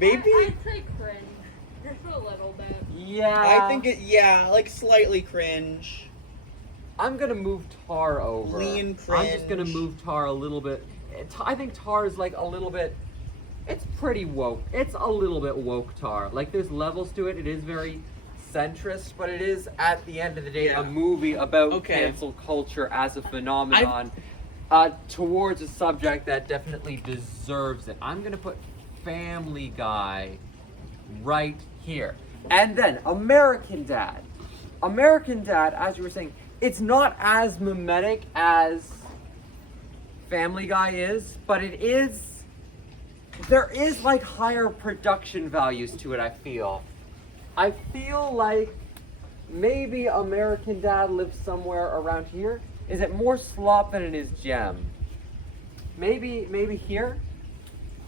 I'd say cringe. Just a little bit. Yeah. yeah, like slightly cringe. I'm gonna move Tar over. Lean I'm just gonna cringe. move Tar a little bit. I think Tar is like a little bit. It's pretty woke. It's a little bit woke Tar. Like there's levels to it. It is very centrist, but it is at the end of the day Yeah. a movie about Okay. cancel culture as a phenomenon towards a subject that definitely deserves it. I'm gonna put Family Guy right here, and then American Dad. American Dad, as you were saying, it's not as mimetic as Family Guy is, but it is. There is like higher production values to it. I feel like maybe American Dad lives somewhere around here. Is it more slop than it is gem? Maybe here.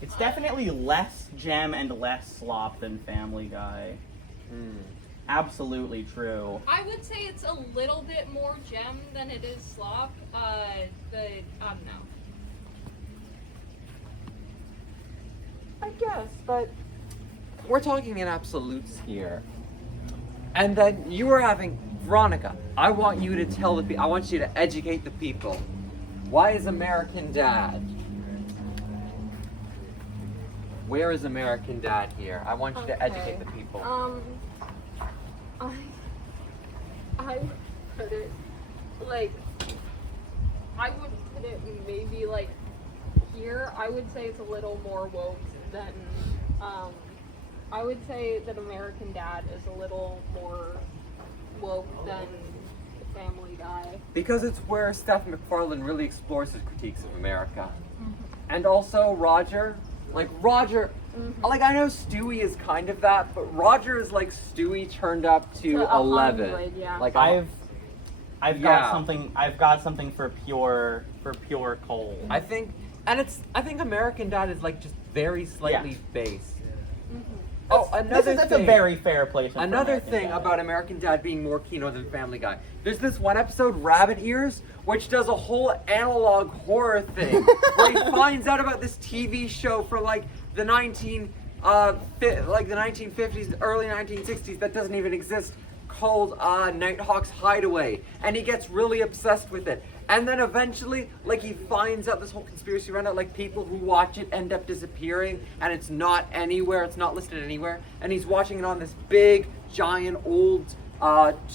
It's definitely less Gem and less slop than Family Guy. absolutely true. I would say it's a little bit more gem than it is slop. I don't know. I guess, but we're talking in absolutes here. And then you were having Veronica. I want you to tell the people. I want you to educate the people. Why is American Dad? Where is American Dad here? I want you to educate the people. I would put it like I would put it maybe like here. I would say it's a little more woke than I would say that American Dad is a little more woke than Family Guy. Because it's where Seth MacFarlane really explores his critiques of America. And also Roger. Like Roger, like I know Stewie is kind of that, but Roger is like Stewie turned up to 11. 100, yeah. Like I've Yeah. got something. I've got something for pure Cole. I think American Dad is like just very slightly based. Oh, another That's thing. a very fair place. Another thing about American Dad being more Kino than Family Guy. There's this one episode, Rabbit Ears, which does a whole analog horror thing where he finds out about this TV show from like the 1950s, early 1960s that doesn't even exist, called Nighthawk's Hideaway, and he gets really obsessed with it. And then eventually, like, he finds out this whole conspiracy around it, like, people who watch it end up disappearing, and it's not anywhere, it's not listed anywhere, and he's watching it on this big, giant, old,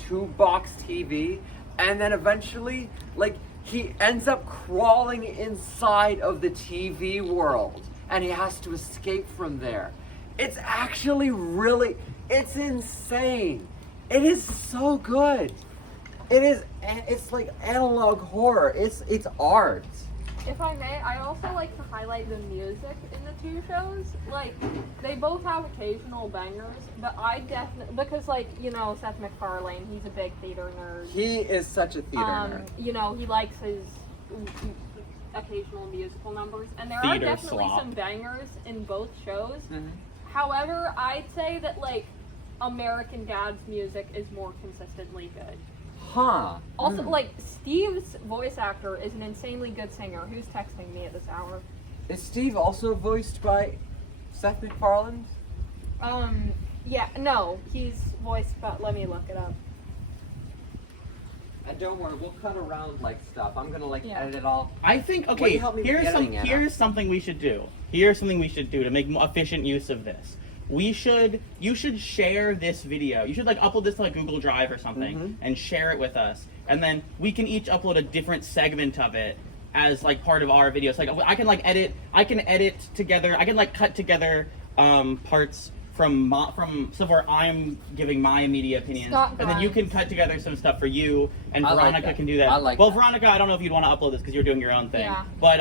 tube-box TV, and then eventually, like, he ends up crawling inside of the TV world, and he has to escape from there. It's actually really, it's insane. It is so good. It's like analog horror. It's art. If I may, I also like to highlight the music in the two shows. Like, they both have occasional bangers, but I definitely, because like, you know, Seth MacFarlane, he's a big theater nerd. He is such a theater nerd. You know, he likes his occasional musical numbers, and there Theater are definitely slop. some bangers in both shows. Mhm. However, I'd say that like American Dad's music is more consistently good. Huh. Also, like, Steve's voice actor is an insanely good singer. Who's texting me at this hour? Is Steve also voiced by Seth MacFarlane? Yeah, no, he's voiced, but let me look it up. And don't worry, we'll cut around like stuff. I'm gonna like Yeah. edit it all. I think Will okay. you help me with editing, Anna? Here's something we should do. Here's something we should do to make efficient use of this. You should share this video. You should like upload this to like Google Drive or something and share it with us. And then we can each upload a different segment of it as like part of our video. So like I can edit together. I can like cut together parts from stuff where I'm giving my immediate opinions, Scott and then you can Grimes. cut together some stuff for you, and I like Veronica that. can do that. I like well, that. Veronica, I don't know if you'd want to upload this because you're doing your own thing. Yeah. But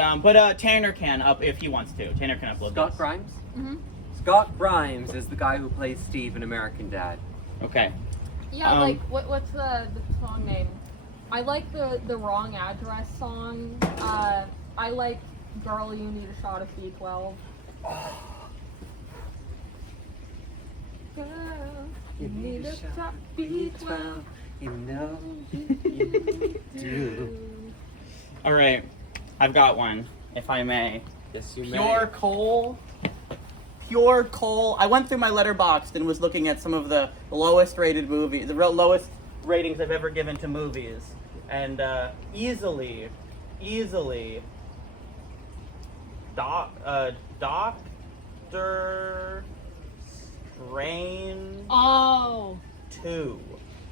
Tanner can if he wants to. Tanner can upload Scott this. Grimes? Mm-hmm. Scott Grimes is the guy who plays Steve in American Dad. Okay. Yeah, Um, like, what's the song name? I like the Wrong Address song. I like Girl, You Need a Shot of B12. Girl, you need a shot of B12. You know you do. All right. I've got one, if I may. Yes, you Pure coal. Pure coal. I went through my letterboxd and was looking at some of the lowest rated movies, the lowest ratings I've ever given to movies, and easily, Doctor Strange Oh. 2.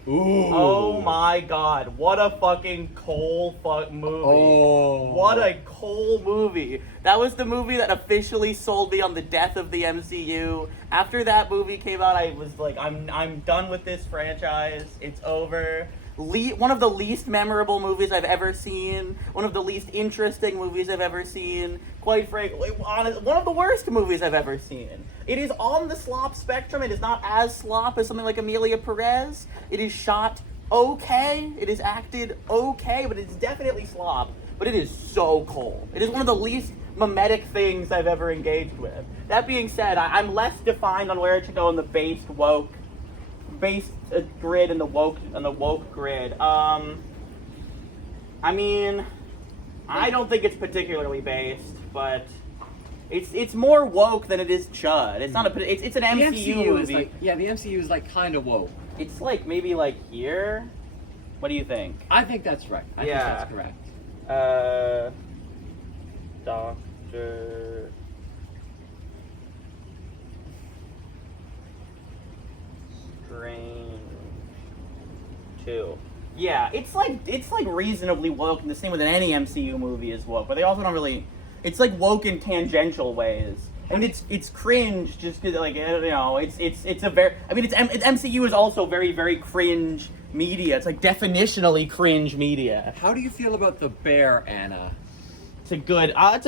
Ooh. Oh my god, what a fucking coal movie. Oh. What a coal movie. That was the movie that officially sold me on the death of the MCU. After that movie came out, I was like, I'm done with this franchise. It's over. One of the least memorable movies I've ever seen. One of the least interesting movies I've ever seen. Quite frankly, one of the worst movies I've ever seen. It is on the slop spectrum. It is not as slop as something like Amelia Perez. It is shot okay. It is acted okay, but it's definitely slop. But it is so cold. It is one of the least mimetic things I've ever engaged with. That being said, I'm less defined on where it should go in the based woke based grid and the woke grid. I mean, I don't think it's particularly based, but it's more woke than it is chud. It's not a it's an The MCU MCU is movie. like, yeah, the MCU is like kind of woke. It's like maybe like here. What do you think? I think that's right. I think Yeah. that's correct. Doctor Strange 2. Yeah, it's like reasonably woke, and the same with any MCU movie is woke, but they also don't really. It's like woke in tangential ways, and it's cringe just 'cause, like, you know, it's a very. I mean, it's MCU is also very, very cringe media. It's like definitionally cringe media. How do you feel about the bear, Anna? That's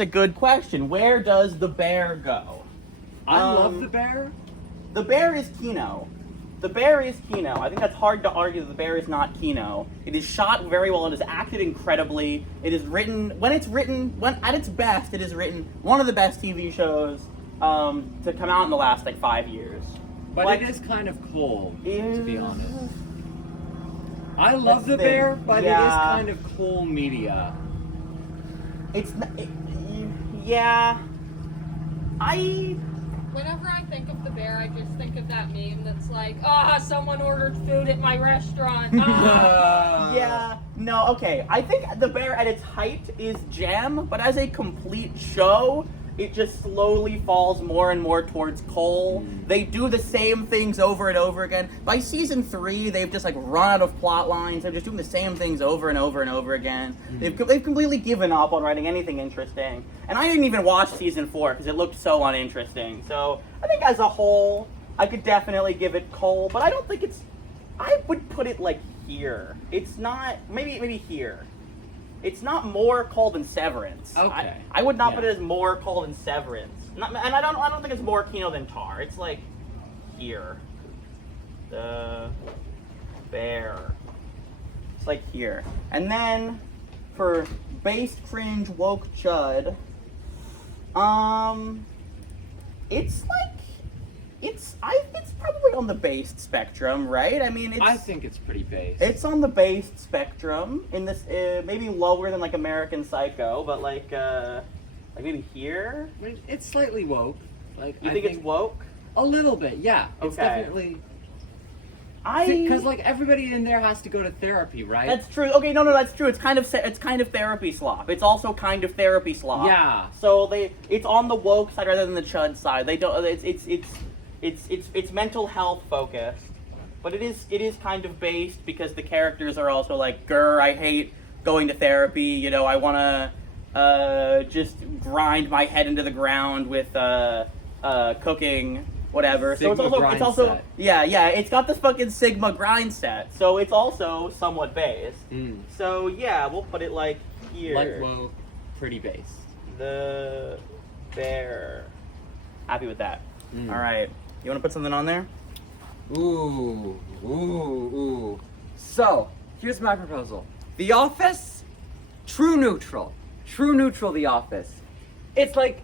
a good question. Where does the bear go? I love the bear. The bear is Kino. The bear is Kino. I think that's hard to argue that the bear is not Kino. It is shot very well. It is acted incredibly. It is written when at its best. It is written one of the best TV shows to come out in the last like 5 years. But Like, it is kind of cold, to be is- honest. I love the the thing. bear, but it is Yeah. kind of cool media. It's yeah. Whenever I think of the bear, I just think of that meme that's like, someone ordered food at my restaurant. Ah. Yeah, no, okay. I think The Bear at its height is gem, but as a complete show, it just slowly falls more and more towards coal. They do the same things over and over again. By season 3, they've just like run out of plot lines. They're just doing the same things over and over and over again. They've completely given up on writing anything interesting. And I didn't even watch season 4 because it looked so uninteresting. So I think as a whole, I could definitely give it coal, but I don't think it's. I would put it like here. It's not. Maybe here. It's not more coal than Severance. Okay. I would not Yeah. put it as more coal than Severance. And I don't think it's more Kino than Tar. It's like here. The bear. It's like here. And then for based cringe woke chud, it's like it's probably on the based spectrum, right? I mean, I think it's pretty base. it's on the based spectrum in this, maybe lower than like American Psycho, but like maybe here. I mean, it's slightly woke. Like You I think it's woke? a little bit? Yeah, it's Okay. definitely I because like everybody in there has to go to therapy, right? that's true. Okay, no, that's true. It's kind of therapy slop. It's also kind of therapy slop. Yeah. So it's on the woke side rather than the chud side. They don't. It's mental health focused, but it is kind of based because the characters are also like, grr, I hate going to therapy. You know, I want to just grind my head into the ground with cooking, whatever. So Sigma it's grind also set. yeah. It's got this fucking Sigma grind set, so it's also somewhat based. So yeah, we'll put it like here. Light woke, pretty base. The bear. Happy with that. Mm. All right. You want to put something on there? Ooh. So, here's my proposal. The Office, true neutral. True neutral, The Office. It's like,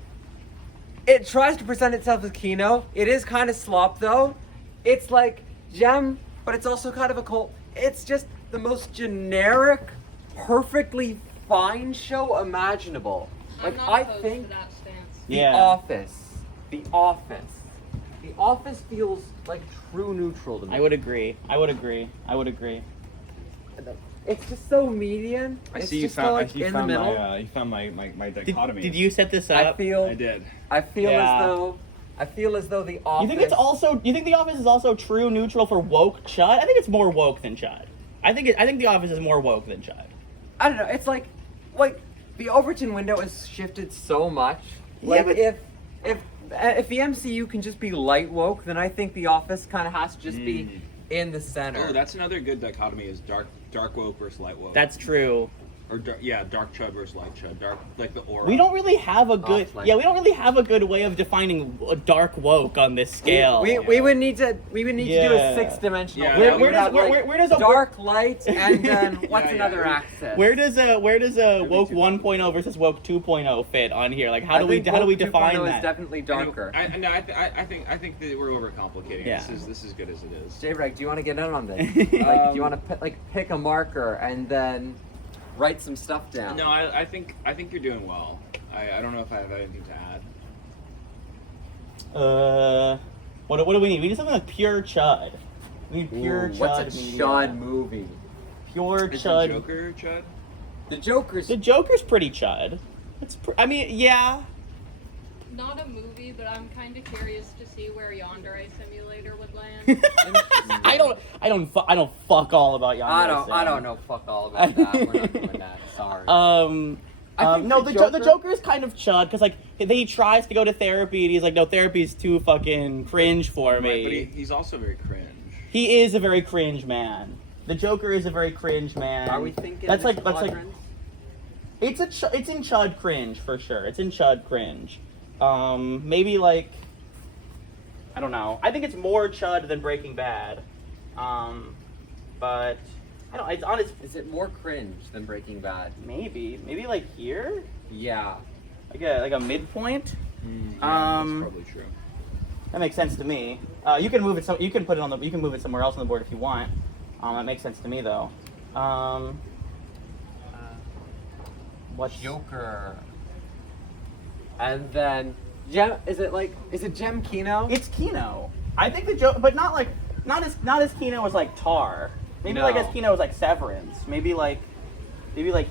it tries to present itself as Kino. It is kind of slop, though. It's like gem, but it's also kind of a cult. It's just the most generic, perfectly fine show imaginable. Like, I think that stance. The Office. The Office feels like true neutral to me. I would agree. It's just so median. I It's see you just so, found. like, in the middle. You found my dichotomy. Did you set this I up? feel. I did. I feel Yeah. as though the Office. You think it's also? You think The Office is also true neutral for woke chud? I think it's more woke than chud. I think The Office is more woke than chud. I don't know. It's like the Overton window has shifted so much. Yeah, Like but- if the MCU can just be light woke, then I think The Office kind of has to just be in the center. Oh, that's another good dichotomy: is dark woke versus light woke. That's true. Or dark chud versus light chud. Dark, like the aura. We don't really have a good Off-light. we don't really have a good way of defining dark woke on this scale. We would need to do a Yeah. 6-dimensional. Yeah. Where We'd does have, like, where does a dark light and then what's Yeah, another yeah. axis? where does a That'd be woke too 1.0 versus woke 2.0 fit on here? Like how I do we think woke define 2.0 that? is definitely darker. I think that we're overcomplicating it. Yeah. This is good as it is. J-Reg, do you want to get in on this? Like, do you want to pick a marker and then write some stuff down? No, I think you're doing well. I don't know if I have anything to add. What do we need? We need something like pure chud. We need pure chud. What's a media. chud movie? Pure Is the chud. Joker chud? The Joker's. The Joker's pretty chud. I mean, yeah. Not a movie, but I'm kind of curious to see where Yonder Eye Simulator would land. I don't fuck all about Yonder. I don't know fuck all about that. We're not doing that. Sorry. I think No, the the Joker is kind of chud because like he tries to go to therapy and he's like, no, therapy's too fucking cringe for me. Right, but he's also very cringe. He is a very cringe man. The Joker is a very cringe man. Are we thinking that's the like quadrants? it's in chud cringe for sure. It's in chud cringe. Maybe like I don't know. I think it's more chud than Breaking Bad. But I don't. It's honest. Is it more cringe than Breaking Bad? Maybe like here, Yeah. like a midpoint. That's probably true. That makes sense to me. You can move it. You can put it on the. You can move it somewhere else on the board if you want. That makes sense to me though. What's Joker. And then is it Gem Kino? It's Kino. I think the joke, but not as Kino as like Tar. Maybe like No. as Kino as like Severance. Maybe like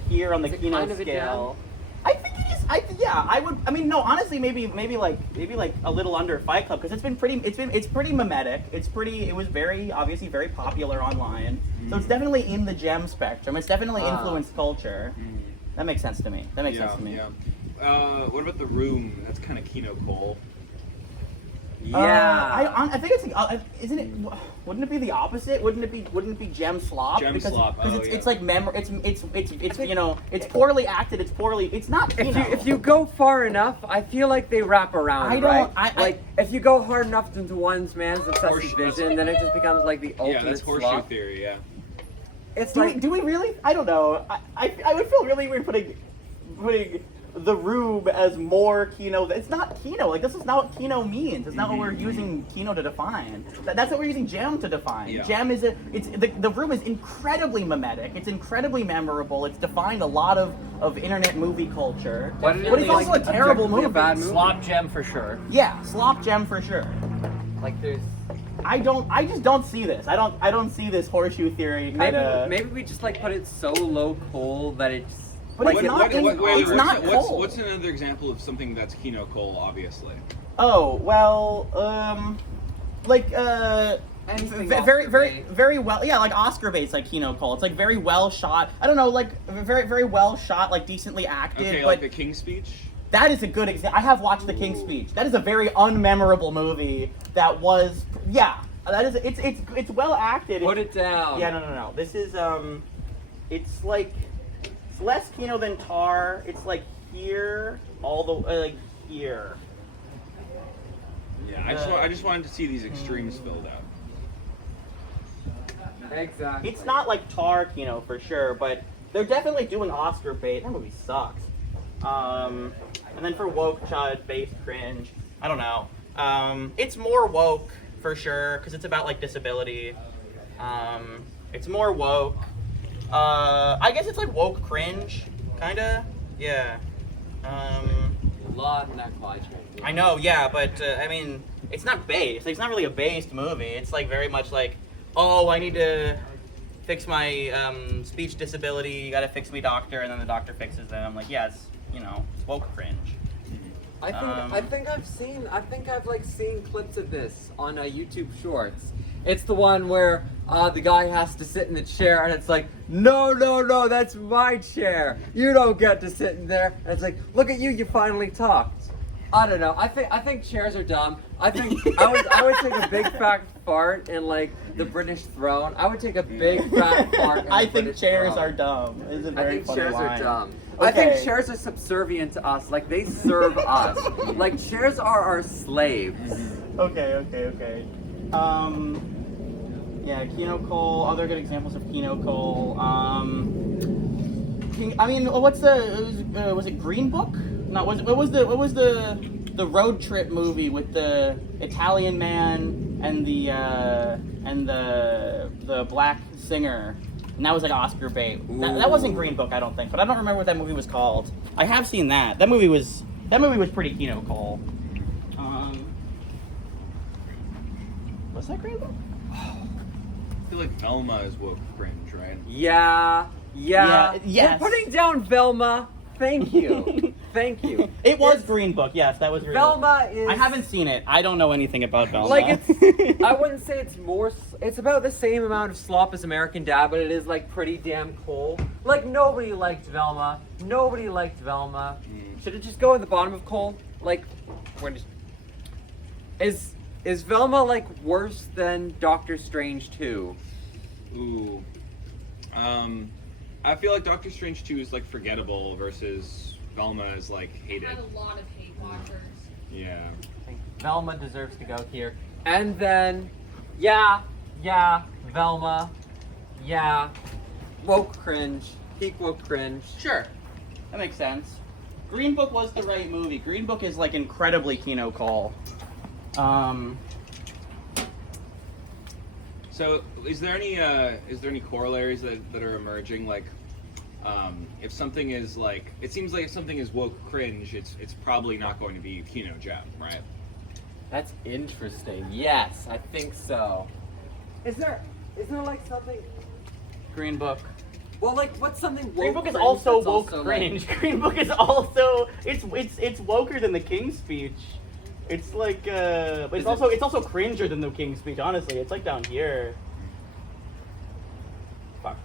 here on the Is it Kino kind of a scale. I think it is. I would. I mean, no. Honestly, maybe like a little under Fight Club because it's pretty mimetic. It was very obviously very popular online. So it's definitely in the gem spectrum. It's definitely influenced culture. That makes sense to me. That makes sense to me. Yeah. What about The Room? That's kind of Kino Cole. Yeah. I think it's isn't it? Wouldn't it be the opposite? Wouldn't it be gem slop? Gem because, slop, Because oh, it's, yeah. it's like it's you know it's poorly acted. It's not. If you go far enough, I feel like they wrap around. I don't- Right? I- if you go hard enough into one's man's obsessive Horseshoe- vision, then it just becomes like the ultimate Yeah, that's horseshoe slop. theory. Yeah. It's Do like we really? I don't know. I would feel really weird putting The Room as more Kino. It's not Kino. Like this is not what Kino means. It's not what we're using Kino to define. That's what we're using Gem to define. Yeah. Gem is the Room is incredibly mimetic. It's incredibly memorable. It's defined a lot of internet movie culture. But it's also a terrible movie. A bad movie. Slop Gem for sure. Yeah, slop Gem for sure. Like there's I just don't see this. I don't see this horseshoe theory. maybe we just like put it so low coal that it's. But it's not. It's not cold. What's another example of something that's Kino Cole? Obviously. Oh well, like Anything very well. Yeah, like Oscar baits, like Kino Cole. It's like very well shot. I don't know, like very well shot, like decently acted. Okay, but like the King's Speech. that is a good example. I have watched The King's Speech. That is a very unmemorable movie. That was That is it's well acted. Put it down. Yeah, no. This is it's like it's less Kino than Tar. It's like here all the like here. Yeah, I just wanted to see these extremes filled out. Exactly. It's not like Tar Kino for sure, but they're definitely doing Oscar bait. That movie sucks. And then for woke chud based cringe, I don't know. It's more woke for sure because it's about like disability. It's more woke. I guess it's like woke cringe, kinda. Yeah. A lot in that quadrant. I know, yeah, but I mean, it's not based. It's not really a based movie. It's like very much like, oh, I need to fix my speech disability. You gotta fix me, doctor, and then the doctor fixes them. Like, yeah, it's it's woke cringe. I think I've seen clips of this on YouTube Shorts. It's the one where the guy has to sit in the chair and it's like, no, that's my chair. You don't get to sit in there. And it's like, look at you finally talked. I don't know. I think chairs are dumb. I think I would take a big fat fart in like the British throne. I would take a big fat fart. In I the think British chairs throne. are dumb. It's a I very think funny chairs line. are dumb. I think Okay. chairs are subservient to us. Like they serve us. Like chairs are our slaves. Okay. Yeah, Kino Cole. Other good examples of Kino Cole. What's was it Green Book? No, what was the road trip movie with the Italian man and the black singer? And that was like Oscar bait. That wasn't Green Book, I don't think, but I don't remember what that movie was called. I have seen that. That movie was pretty Kino Cole. Was that Green Book? I feel like Velma is woke cringe, right? Yeah. Yes. We're putting down Velma. Thank you. Thank you. It was It's- Green Book. Yes, that was Green Velma Book. is. I haven't seen it. I don't know anything about Velma. Like it's. I wouldn't say it's more. It's about the same amount of slop as American Dad, but it is like pretty damn cool. Like nobody liked Velma. Nobody liked Velma. Should it just go in the bottom of coal? Like, when is Velma like worse than Doctor Strange 2? Ooh. I feel like Doctor Strange 2 is like forgettable versus Velma is like hated. Had a lot of hate watchers. Yeah. I think Velma deserves to go here. And then, Velma, woke cringe, peak woke cringe. Sure, that makes sense. Green Book was the right movie. Green Book is like incredibly Kino Cole. So, is there any corollaries that are emerging? Like, if something is like, it seems like if something is woke cringe, it's probably not going to be Kino Gem, right? That's interesting. Yes, I think so. Is there like something? Green Book. Well, like what's something woke Green Book is cringe also that's woke also, cringe. Green Book is also it's woker than the King's Speech. It's like but it's also cringer than the King's Speech. Honestly, it's like down here. Fuck.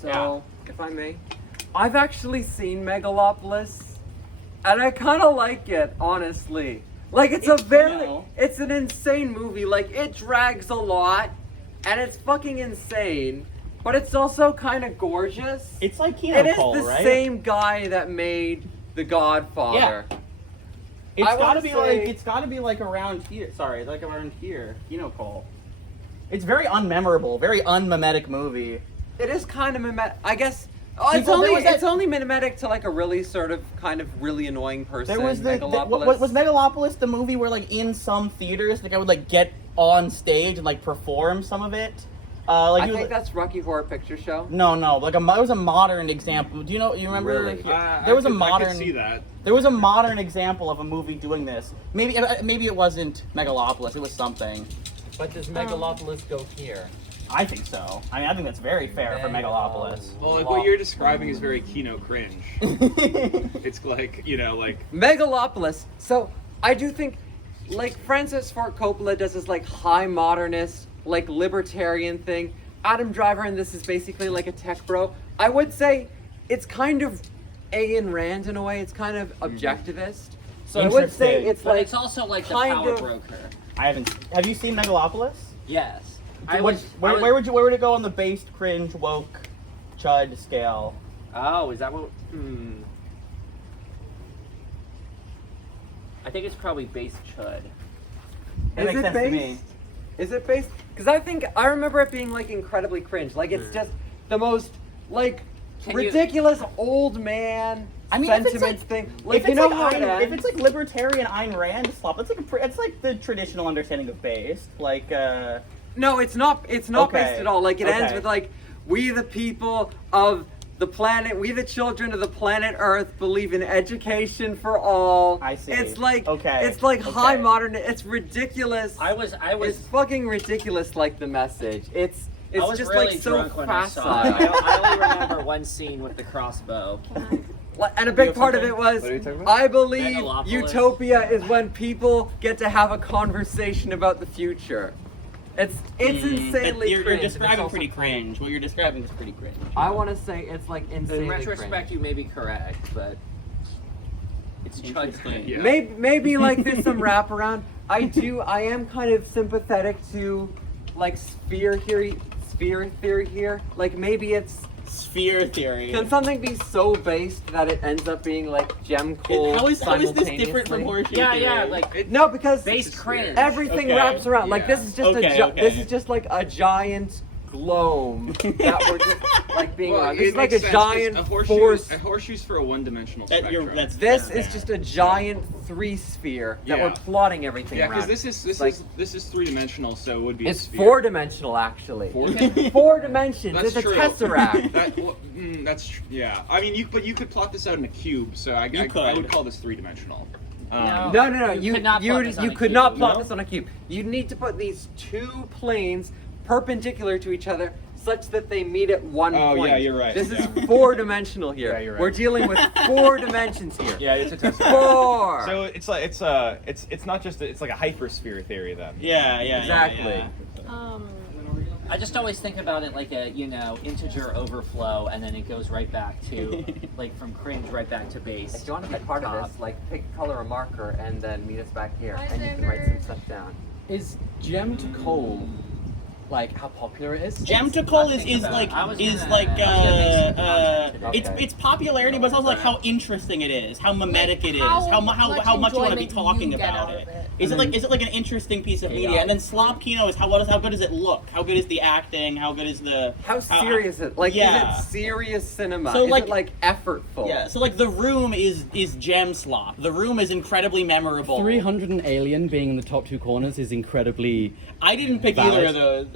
So, if I may, I've actually seen Megalopolis, and I kind of like it, honestly. Like, it's it's an insane movie. Like, it drags a lot, and it's fucking insane, but it's also kind of gorgeous. It's like Kino It is Cole, the right? same guy that made The Godfather. It's I gotta wanna be like around here. Sorry, like around here. Kino Cole. It's very unmemorable, very unmimetic movie. It is kind of mimetic. I guess. There was that- It's only mimetic to like a really sort of kind of really annoying person. There was Megalopolis. was Megalopolis the movie where like in some theaters like I would like get on stage and like perform some of it. I think that's Rocky Horror Picture Show. No, like it was a modern example. Do you know? You remember? Really? There was a I modern. could see that. There was a modern example of a movie doing this. Maybe it wasn't Megalopolis. It was something. But does Megalopolis go here? I think so. I mean, I think that's very fair for Megalopolis. Well, like what you're describing is very Kino cringe. It's like, like Megalopolis. So I do think, like Francis Ford Coppola does this like high modernist, like libertarian thing. Adam Driver in this is basically like a tech bro. I would say it's kind of Ayn Rand in a way. It's kind of objectivist. So I would say Interesting. it's But like it's also like the kind power of- broker. I haven't. Have you seen Megalopolis? Yes. Where would it go on the based cringe woke chud scale? Oh, is that what? I think it's probably base chud. That makes sense to me. Is it based? Because I remember it being like incredibly cringe. Like it's just the most like ridiculous old man I mean, if it's sentiments like- thing. Like if you it's know like how it Ayn- ends? if it's like libertarian Ayn Rand slop, it's like the traditional understanding of based. Like No, it's not. It's not Okay. based at all. Like it ends Okay. with like, we the people of the planet, we the children of the planet Earth believe in education for all. I see. It's like Okay. It's like high Okay. modern. It's ridiculous. I was It's fucking ridiculous. Like the message. It's I was just really like so drunk when I saw it. facile. I only remember one scene with the crossbow. And a big have part of something? it was, What are you talking about? I believe Megalopolis. utopia is when people get to have a conversation about the future. It's insanely You're cringe. It's describing also pretty cringe. What you're describing is pretty cringe. I want to say it's like insanely In retrospect, cringe. you may be correct, but it's chud Interesting. cringe. Yeah. Maybe like there's some wraparound. I am kind of sympathetic to like sphere theory here. Like maybe it's Sphere theory. can something be so based that it ends up being like gem cool? How is this different from simultaneously? horseshoe Yeah, theory? yeah, like No, because based cringe. everything Okay. wraps around. Like Yeah. this is just Okay, okay. this is just like a giant globe that we're just like being Well, around. This it is like makes a sense, 'cause giant a horseshoe's for a one-dimensional That spectrum. that's This fair. is just a giant three sphere that Yeah. we're plotting everything Yeah, around. because this Like- is three-dimensional, so it would be. It's a sphere. four-dimensional actually. Four dimensions. That's it's true. a tesseract. Yeah. I mean, you could plot this out in a cube, so I could. would call this three-dimensional. No. You could not plot this on a could cube. not plot No? this on a cube. You need to put these two planes perpendicular to each other such that they meet at one Oh, point. yeah, you're right. This Yeah. is four-dimensional here. Yeah, you're right. We're dealing with four dimensions here. Yeah, it's a test. Four. So it's not just it's like a hypersphere theory then. Yeah. Exactly. I just always think about it like a, integer overflow, and then it goes right back to, like, from cringe right back to base. If you want to be part of top. this, like pick color a marker and then meet us back here, Hi, and you can write some Xander. stuff down. Is gem to coal like how popular it is? Gem to coal is thinking about like it. I was is gonna- like I was gonna make some content it's today. it's popularity, but it's also like how interesting it is, how mimetic it is, how much you want to be talking about it. Is it like an interesting piece of media? And then slop kino is how good does it look? How good is the acting? How good is the How serious is it? Like, yeah. is it serious cinema? So, is like- it like effortful? Yeah, so like The Room is gem slop. The Room is incredibly memorable. 300 and Alien being in the top two corners is incredibly. I didn't pick Valid. either of those.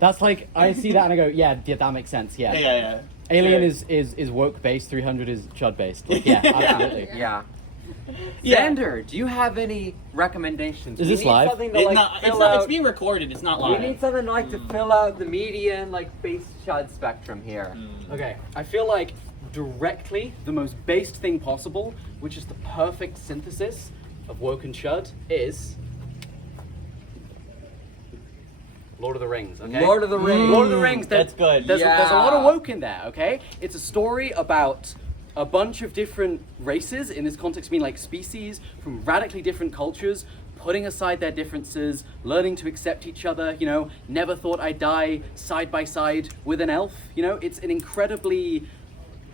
That's like I see that and I go, yeah, that makes sense. Yeah. Yeah. Alien Yeah. is woke based. 300 is chud based. Like, yeah, absolutely. Yeah. Yeah. Xander, do you have any recommendations? Is We this need live? something to, It's like, not. It's fill not. It's out- being recorded. It's not We live. need something like to fill out the median, like, base chud spectrum here. Okay, I feel like directly the most based thing possible, which is the perfect synthesis of woke and chud, is Lord of the Rings. Okay. Lord of the Rings. Lord of the Rings. That's good. There's a lot of Yeah. woke in there. Okay. It's a story about a bunch of different races. In this context, I mean like species from radically different cultures, putting aside their differences, learning to accept each other. Never thought I'd die side by side with an elf. It's an incredibly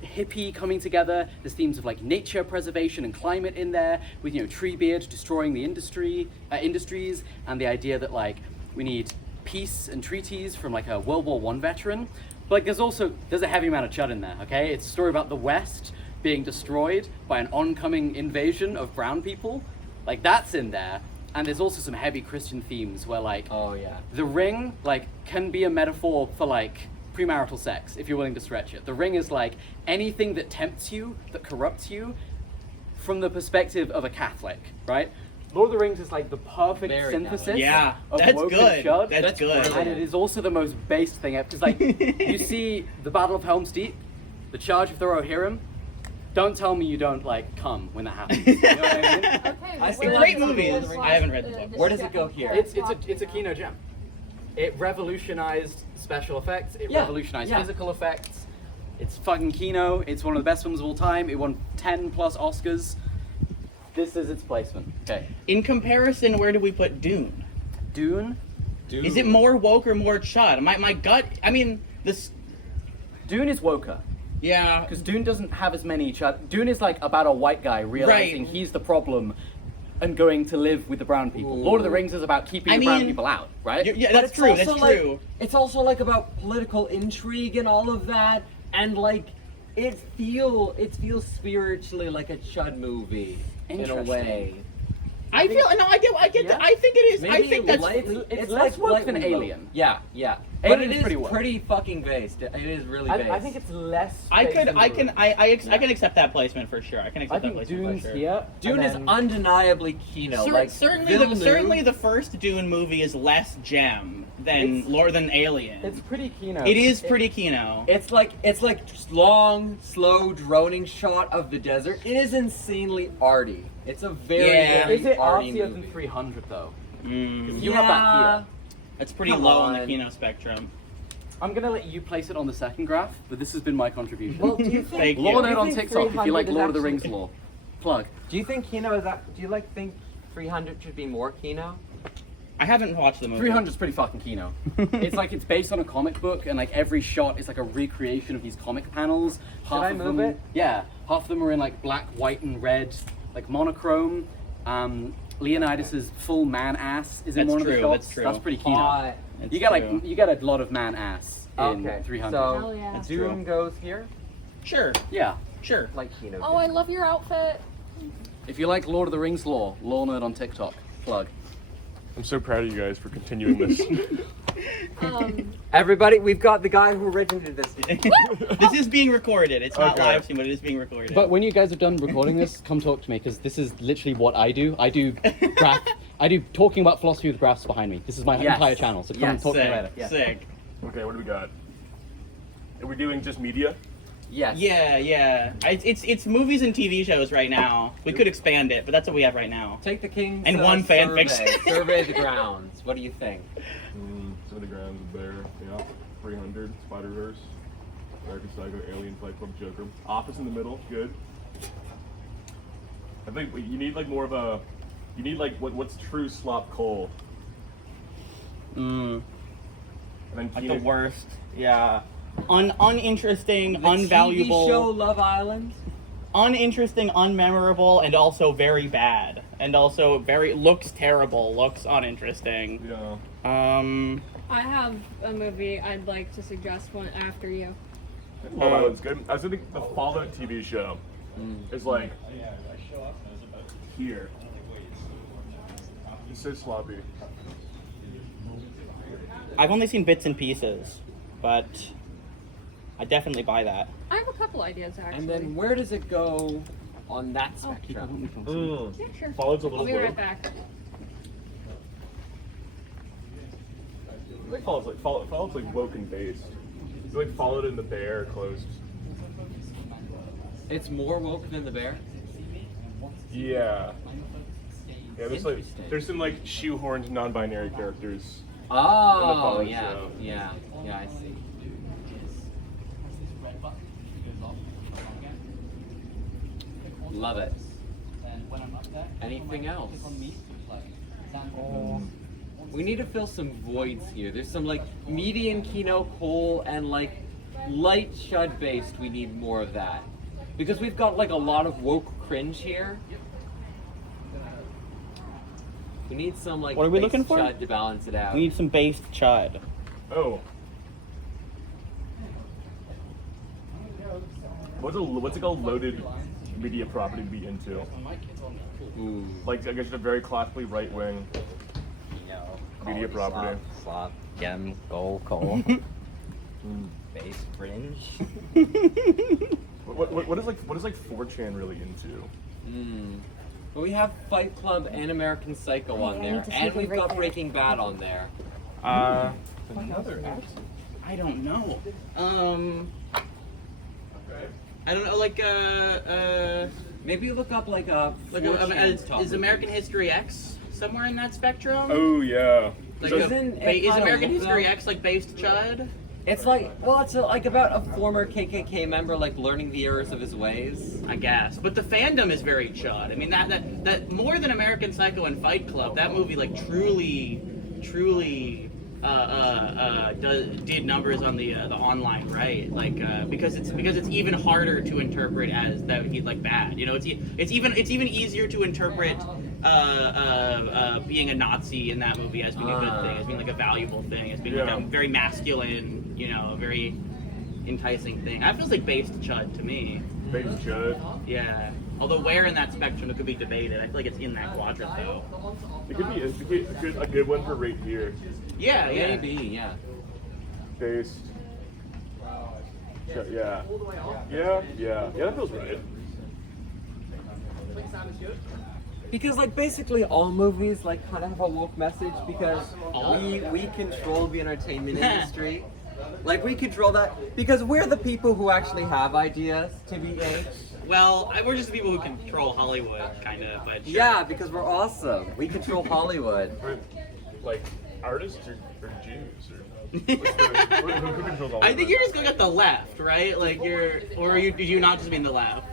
hippie coming together. There's themes of like nature preservation and climate in there, with Treebeard destroying the industries, and the idea that like we need peace and treaties from like a World War I veteran. But like there's a heavy amount of chud in there. Okay, it's a story about the West being destroyed by an oncoming invasion of brown people. Like that's in there. And there's also some heavy Christian themes where like Oh, yeah. the ring like can be a metaphor for like premarital sex if you're willing to stretch it. The ring is like anything that tempts you, that corrupts you, from the perspective of a Catholic, right? Lord of the Rings is like the perfect Very synthesis Yeah, of that's woke good. and chud. That's good. And it is also the most based thing ever. Because like you see the Battle of Helm's Deep, the charge of the Rohirrim. Don't tell me you don't like come when that happens. You know what I mean? Okay, I see where great does it movies. go? I haven't read the book. Where does it go here? It's a kino gem. It revolutionized special effects. It Yeah, revolutionized yeah. physical effects. It's fucking kino. It's one of the best films of all time. It won 10 plus Oscars. This is its placement. Okay. In comparison, where do we put Dune? Dune. Is it more woke or more chud? My gut. I mean, this. Dune is woker. Yeah. Because Dune doesn't have as many Dune is like about a white guy realizing Right. he's the problem and going to live with the brown people. Lord of the Rings is about keeping I the brown mean, people out, right? Yeah, But that's it's true. also That's like- true. It's also like about political intrigue and all of that, and like it feels spiritually like a chud movie in a Interesting. way. I feel no. I get. Yeah. I think it is. I think that's. it's less woke than lightly woke. Alien. Yeah, yeah. Alien's But it is pretty woke. pretty fucking based. It is really based. I think it's less. I based could. than I the can. Room. I can accept that placement for sure. I can I accept that think placement Dune's for sure. here. Dune and is then- undeniably kino. Like Certainly the first Dune movie is less gem than Alien. It's pretty kino. It is pretty kino. It's like just long, slow, droning shot of the desert. It is insanely arty. It's a very, Yeah. very Is it arty artier movie. than 300 though? Mm. You have that here. That's pretty Come low on the on. Kino spectrum. I'm gonna let you place it on the second graph, but this has been my contribution. Well, do you think? Thank you. Lore do Nerd on think TikTok if you like 300 is Lord of the actually- Rings lore. Plug. Do you think Kino is that? Do you like think 300 should be more Kino? I haven't watched the movie. 300's pretty fucking Kino. It's based on a comic book, and like every shot is like a recreation of these comic panels. Half I of move them, it? Yeah, half of them are in like black, white, and red, like monochrome. Leonidas's full man ass is in That's one of the true, shots. that's true. That's pretty Kino. Hot. It's You get true. you get a lot of man ass in Okay. 300. Hell So yeah. Doom goes here, Sure, Yeah. sure. like Kino. Oh, I did. love your outfit. If you like Lord of the Rings lore, Lore Nerd on TikTok. Plug. I'm so proud of you guys for continuing this. Everybody, we've got the guy who originated this. This is being recorded. It's not Okay. live stream, but it is being recorded. But when you guys have done recording this, come talk to me because this is literally what I do. I do graph. I do talking about philosophy with graphs behind me. This is my Yes. entire channel. So come and Yes. talk to me sick, later. Yeah. sick. Okay, what do we got? Are we doing just media? Yes. Yeah. It's movies and TV shows right now. We could expand it, but that's what we have right now. Take the King's And one fan survey. fiction. Survey the grounds. What do you think? 70 grams of bear, yeah. 300, Spider-Verse, American Psycho, Alien, Fight Club, Joker. Office in the middle, good. I think you need like more of a, you need like what's true slop coal. And then Like Kino- the worst. Yeah. Uninteresting, The unvaluable, TV show Love Island. uninteresting, unmemorable, and also very bad. And also looks terrible, looks uninteresting. Yeah. I have a movie I'd like to suggest one after you. Love Island's good. I was thinking the Fallout TV show is like here. It's so sloppy. I've only seen bits and pieces, but I definitely buy that. I have a couple ideas actually. And then where does it go on that spectrum? Yeah, sure. Fallout's a I'll little be blue. right back. I think Fallout's like woke and based. It's like Fallout and the Bear closed. It's more woke than the bear. Yeah. Yeah, there's some like shoehorned non-binary characters. Oh, Fallout yeah, show. yeah, I see. Love it. Anything else? We need to fill some voids here. There's some like median Kino coal and like light chud based. We need more of that because we've got like a lot of woke cringe here. We need some like What are we based looking for? chud to balance it out. We need some based chud. Oh. What's like a loaded media property to be into? Ooh. Like I guess a very classically right wing media property. Slop, gem, gold, coal, base, fringe. What is like 4chan really into? But we have Fight Club and American Psycho on there, and we've got Breaking Bad on there. Another I don't know. I don't know, like Maybe look up like a 4chan's top is American movies. History X somewhere in that spectrum? Oh yeah. Like Isn't it is kinda American look History though? X like based chud? It's like, well, it's like about a former KKK member like learning the errors of his ways. I guess, but the fandom is very chud. I mean, that more than American Psycho and Fight Club, that movie like truly did numbers on the online right, like because it's even harder to interpret as that he's like bad. You know, it's even easier to interpret being a Nazi in that movie as being a good thing, as being like a valuable thing, as being like a very masculine, you know, a very enticing thing. That feels like based chud to me. Based chud. Yeah. Although where in that spectrum it could be debated. I feel like it's in that quadrant though. It could be a good one for right here. Yeah. Maybe, yeah. Based. Yeah. Yeah, that feels right. Because like basically all movies like kind of have a woke message because we control the entertainment industry. Like we control that because we're the people who actually have ideas, TBH. Well, we're just the people who control Hollywood, kind of. But sure. Yeah, because we're awesome. We control Hollywood. Like artists or Jews or who controls all I of think it? you're just going at the left, right? Like do you not just mean the left?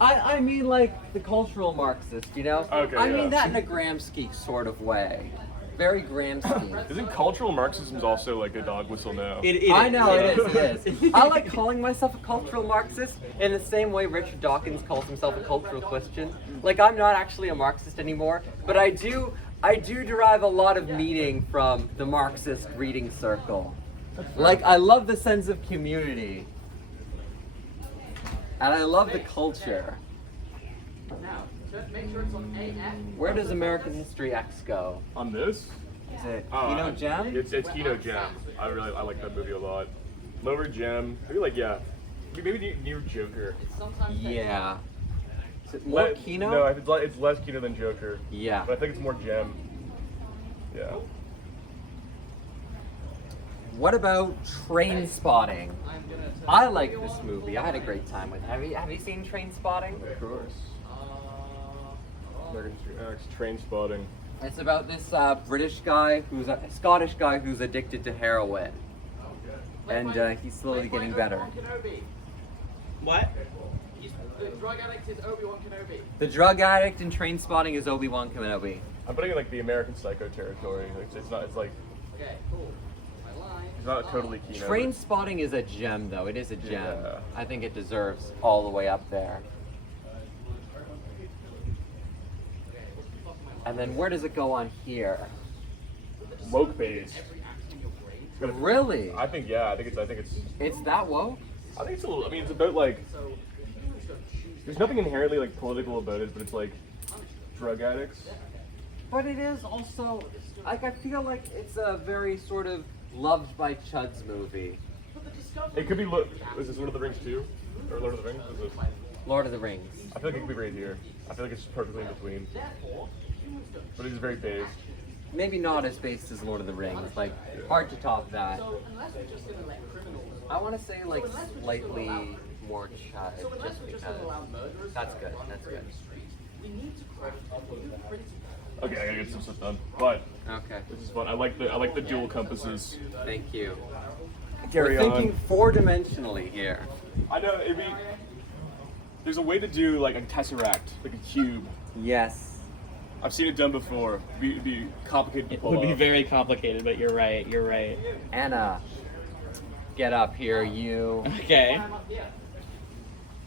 I mean like the cultural Marxist, you know? Okay, I yeah. mean that in a Gramsci sort of way. Very Gramsci. Isn't cultural Marxism also like a dog whistle now? I know, it is. I like calling myself a cultural Marxist in the same way Richard Dawkins calls himself a cultural Christian. Like, I'm not actually a Marxist anymore, but I do derive a lot of meaning from the Marxist reading circle. Like, I love the sense of community. And I love the culture. Where does American History X go? On this? Is it Kino Gem? It's Kino Gem. I like that movie a lot. Lower Gem. Maybe maybe near Joker. Yeah. Is it more Kino? No, it's less Kino than Joker. Yeah. But I think it's more Gem. Yeah. What about Train Spotting? I like this movie. I had a great time with it. Have you seen Train Spotting? Of course. Train Spotting. It's about this British guy Scottish guy who's addicted to heroin, and he's slowly getting better. What? The drug addict is Obi-Wan Kenobi. The drug addict in Train Spotting is Obi-Wan Kenobi. I'm putting it like the American Psycho territory. It's not. It's like. Okay, cool. It's not totally Kino. Train Spotting is a gem, though. It is a gem. Yeah. I think it deserves all the way up there. And then where does it go on here? Woke based. Really? I think yeah. I think it's. It's that woke? I think it's a little. I mean, it's about like. There's nothing inherently like political about it, but it's like drug addicts. But it is also like I feel like it's a very sort of loved by chuds movie. It could be. Is this Lord of the Rings too, or Lord of the Rings? Is this? Lord of the Rings. I feel like it could be right here. I feel like it's perfectly in between. But it is very based. Maybe not as based as Lord of the Rings. Like hard to top that. I want to say like slightly more chud, just because. That's good. That's good. Okay, I gotta get some stuff done. But Okay. this is fun. I like the dual compasses. Thank you. Carry We're on. thinking four-dimensionally here. I know. There's a way to do like a tesseract, like a cube. Yes. I've seen it done before. It'd be complicated to It pull would be off. very complicated, but you're right. You're right. Anna, get up here, you. Okay.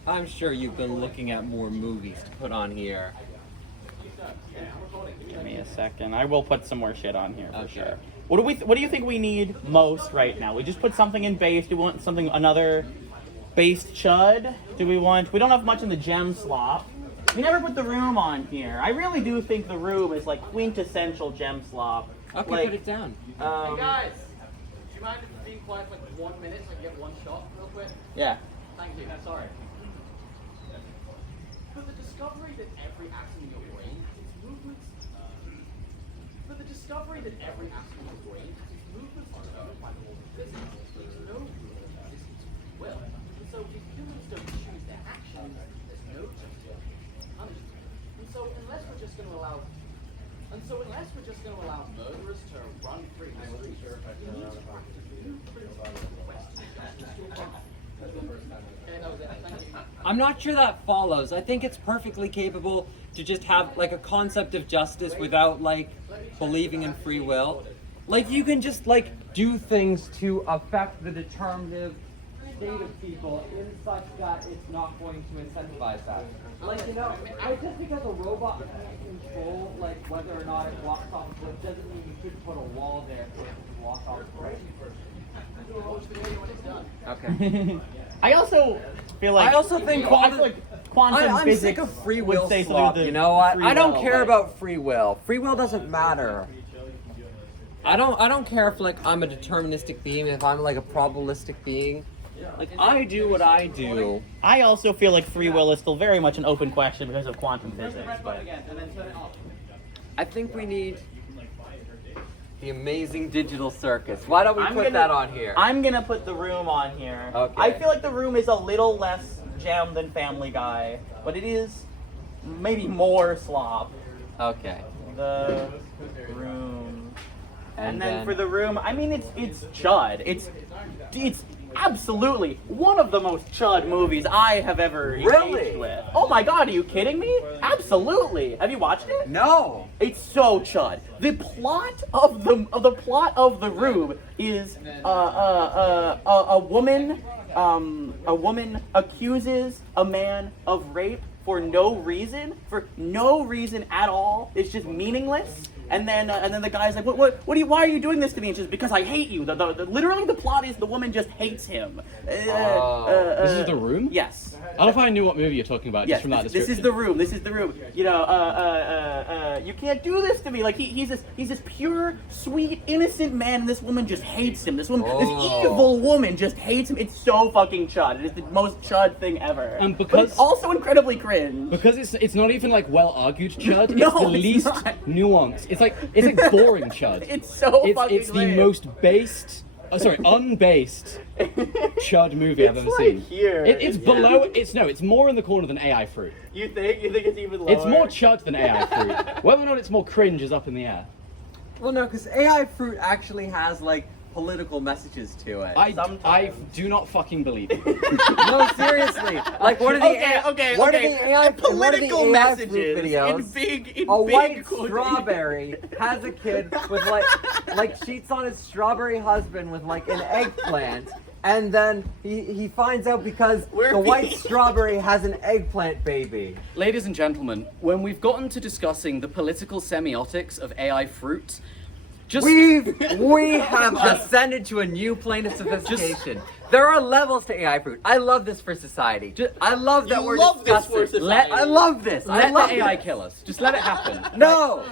I'm sure you've been looking at more movies to put on here. Give me a second. I will put some more shit on here for Okay. sure. What do you think we need most right now? We just put something in base. Do we want another based chud? We don't have much in the gem slop. We never put the room on here. I really do think the room is like quintessential gem slop. Okay, Like, put it down. Hey guys, do you mind if being quiet for like 1 minute so I can get one shot real quick? Yeah. Thank you. Sorry. For the discovery that every atom in your brain has its movements. For the discovery that every atom in your brain has its movements determined by the laws of physics, there's no real existence of free will. And so if humans don't choose their actions, there's no justice or punishment. And so unless we're just going to allow murderers to run free in the streets, we need to practice new principles of Western justice to arrive. Okay, that was it. Thank you. I'm not sure that follows. I think it's perfectly capable to just have like a concept of justice without like believing in free will. Like you can just like do things to affect the determinative state of people in such that it's not going to incentivize that. Like, you know, like just because a robot can't control like whether or not it walks off a cliff doesn't mean you should put a wall there for it to walk off a cliff. Okay. I also feel like I also think quantum I'm physics sick of free would will say slop, something you know what? free I don't will, care like- about free will. Free will doesn't matter. I don't care if like I'm a deterministic being, if I'm like a probabilistic being. Like I do what I do. I also feel like free will is still very much an open question because of quantum physics. But I think we need the amazing digital circus. Why don't we put that on here? I'm gonna put the room on here. Okay. I feel like the room is a little less jam than Family Guy, but it is maybe more slop. Okay. The room. And then for the room, I mean, it's chud. It's absolutely one of the most chud movies I have ever engaged with. Oh my god, are you kidding me? Absolutely. Have you watched it? No. It's so chud. The plot of the room is a woman accuses a man of rape for no reason at all. It's just meaningless. And then the guy's like, why are you doing this to me? And she's because I hate you. Literally the plot is the woman just hates him. This is The Room? Yes. I don't know if I knew what movie you're talking about, Yes, just from that this description. is the room. You know, you can't do this to me. Like he's this pure, sweet, innocent man, and this woman just hates him. This evil woman just hates him. It's so fucking chud. It is the most chud thing ever. And but because it's also incredibly cringe. Because it's not even like well argued chud. No, it's the it's least not. nuanced. It's like boring chud. It's so fucking It's the lame. most unbased chud movie I've ever It's seen. like here. It's below. It's more in the corner than AI Fruit. You think it's even lower? It's more chud than AI Fruit. Whether or not it's more cringe is up in the air. Well, no, because AI Fruit actually has like political messages to it. I do not fucking believe it. No, seriously. Like, what are the AI political messages videos? in a big white quotation. strawberry has a kid with like cheats on his strawberry husband with like an eggplant, and then he finds out because the white strawberry has an eggplant baby. Ladies and gentlemen, when we've gotten to discussing the political semiotics of AI Fruit, we have ascended to a new plane of sophistication. There are levels to AI Fruit. I love this for society. I love that we're discussing. I love this. Let the AI kill us. Just let it happen. No,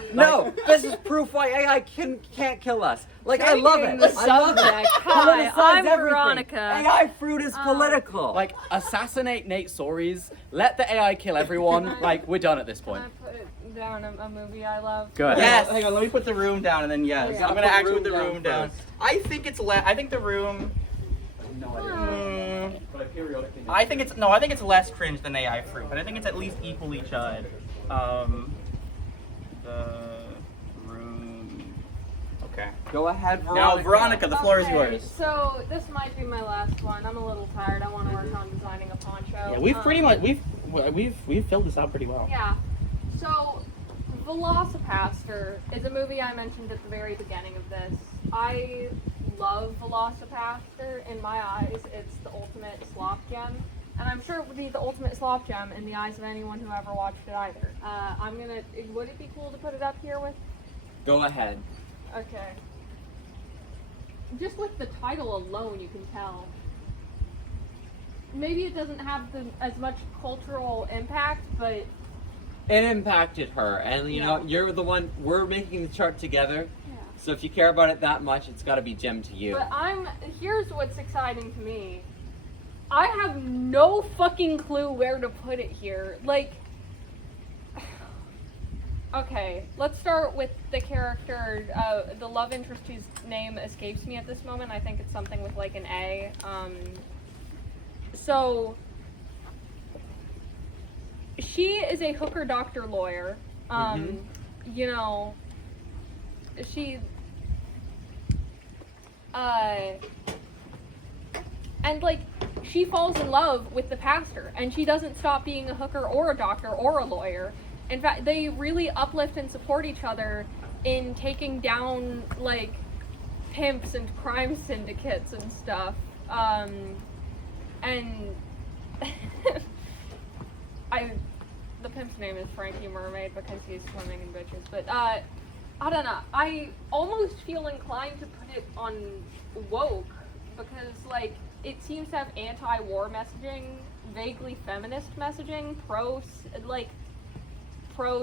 this is proof why AI can't kill us. Like, I love it. The I love it. subject. Hi, Politicize I'm everything. Veronica. AI Fruit is political. Like, assassinate Nate Soaries. Let the AI kill everyone. Like, we're done at this point. Can I put down a movie I love? Go ahead. Yes. Hang on, let me put The Room down, and then yes, Yeah. I'm gonna actually put The Room Room down down. I think it's I think The Room. I think it's less cringe than AI Fruit, but I think it's at least equally chud. The Room. Okay. Go ahead, Veronica. Now, Veronica, the floor is Okay, yours. So this might be my last one. I'm a little tired. I want to work on designing a poncho. Yeah, we've pretty much we've filled this out pretty well. Yeah. So, Velocipaster is a movie I mentioned at the very beginning of this. I love Velocipaster. In my eyes, it's the ultimate slop gem. And I'm sure it would be the ultimate slop gem in the eyes of anyone who ever watched it either. Would it be cool to put it up here with? Go ahead. Okay. Just with the title alone, you can tell. Maybe it doesn't have as much cultural impact, but It impacted her, and you know, you're the one. We're making the chart together. yeah. So if you care about it that much, it's got to be gem to you. But here's what's exciting to me. I have no fucking clue where to put it here. Like, okay, let's start with the character, the love interest whose name escapes me at this moment. I think it's something with like an A. So she is a hooker doctor lawyer. You know, she and like she falls in love with the pastor, and she doesn't stop being a hooker or a doctor or a lawyer. In fact, they really uplift and support each other in taking down like pimps and crime syndicates and stuff. And the pimp's name is Frankie Mermaid because he's swimming in bitches. But I don't know. I almost feel inclined to put it on woke because like it seems to have anti-war messaging, vaguely feminist messaging, pro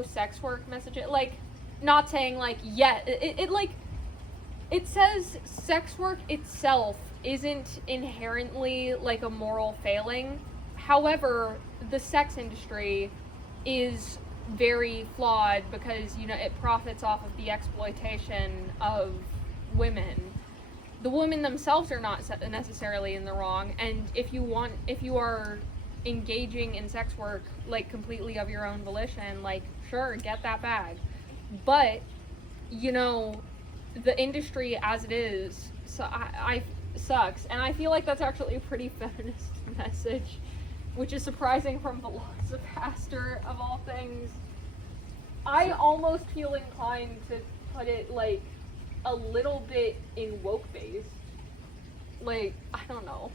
sex work messaging. Like, not saying like it says sex work itself isn't inherently like a moral failing. However, the sex industry is very flawed because, you know, it profits off of the exploitation of women. The women themselves are not necessarily in the wrong, and if you are engaging in sex work like completely of your own volition, like sure, get that bag. But, you know, the industry as it is, so I sucks, and I feel like that's actually a pretty feminist message, which is surprising from Velocipaster of all things. I almost feel inclined to put it like a little bit in woke based. Like, I don't know.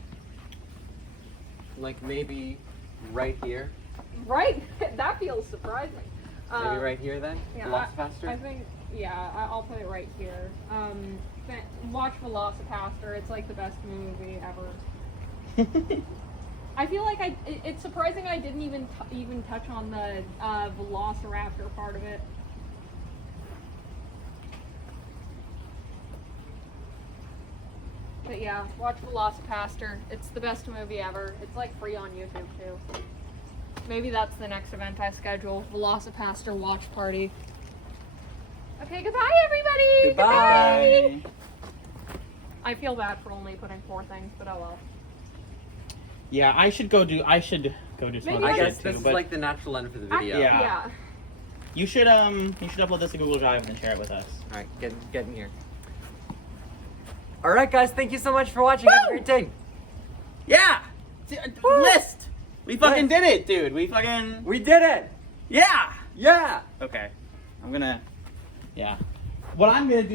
Like maybe right here. Right? That feels surprising. Maybe right here then? Yeah, Velocipaster? I think, yeah, I'll put it right here. Watch Velocipaster. It's like the best movie ever. I feel like it's surprising I didn't even touch on the Velociraptor part of it. But yeah, watch Velocipaster. It's the best movie ever. It's like free on YouTube too. Maybe that's the next event I schedule. Velocipaster watch party. Okay, goodbye everybody! Goodbye! I feel bad for only putting 4 things, but oh well. Yeah, I should go do some Maybe other I shit guess too, this is but like the natural end for the video. Yeah. You should upload this to Google Drive and share it with us. Alright, get in here. Alright guys, thank you so much for watching. Have a great day. Yeah! List! We fucking did it, dude. We did it! Yeah! Yeah! Okay. I'm gonna... Yeah. What I'm gonna do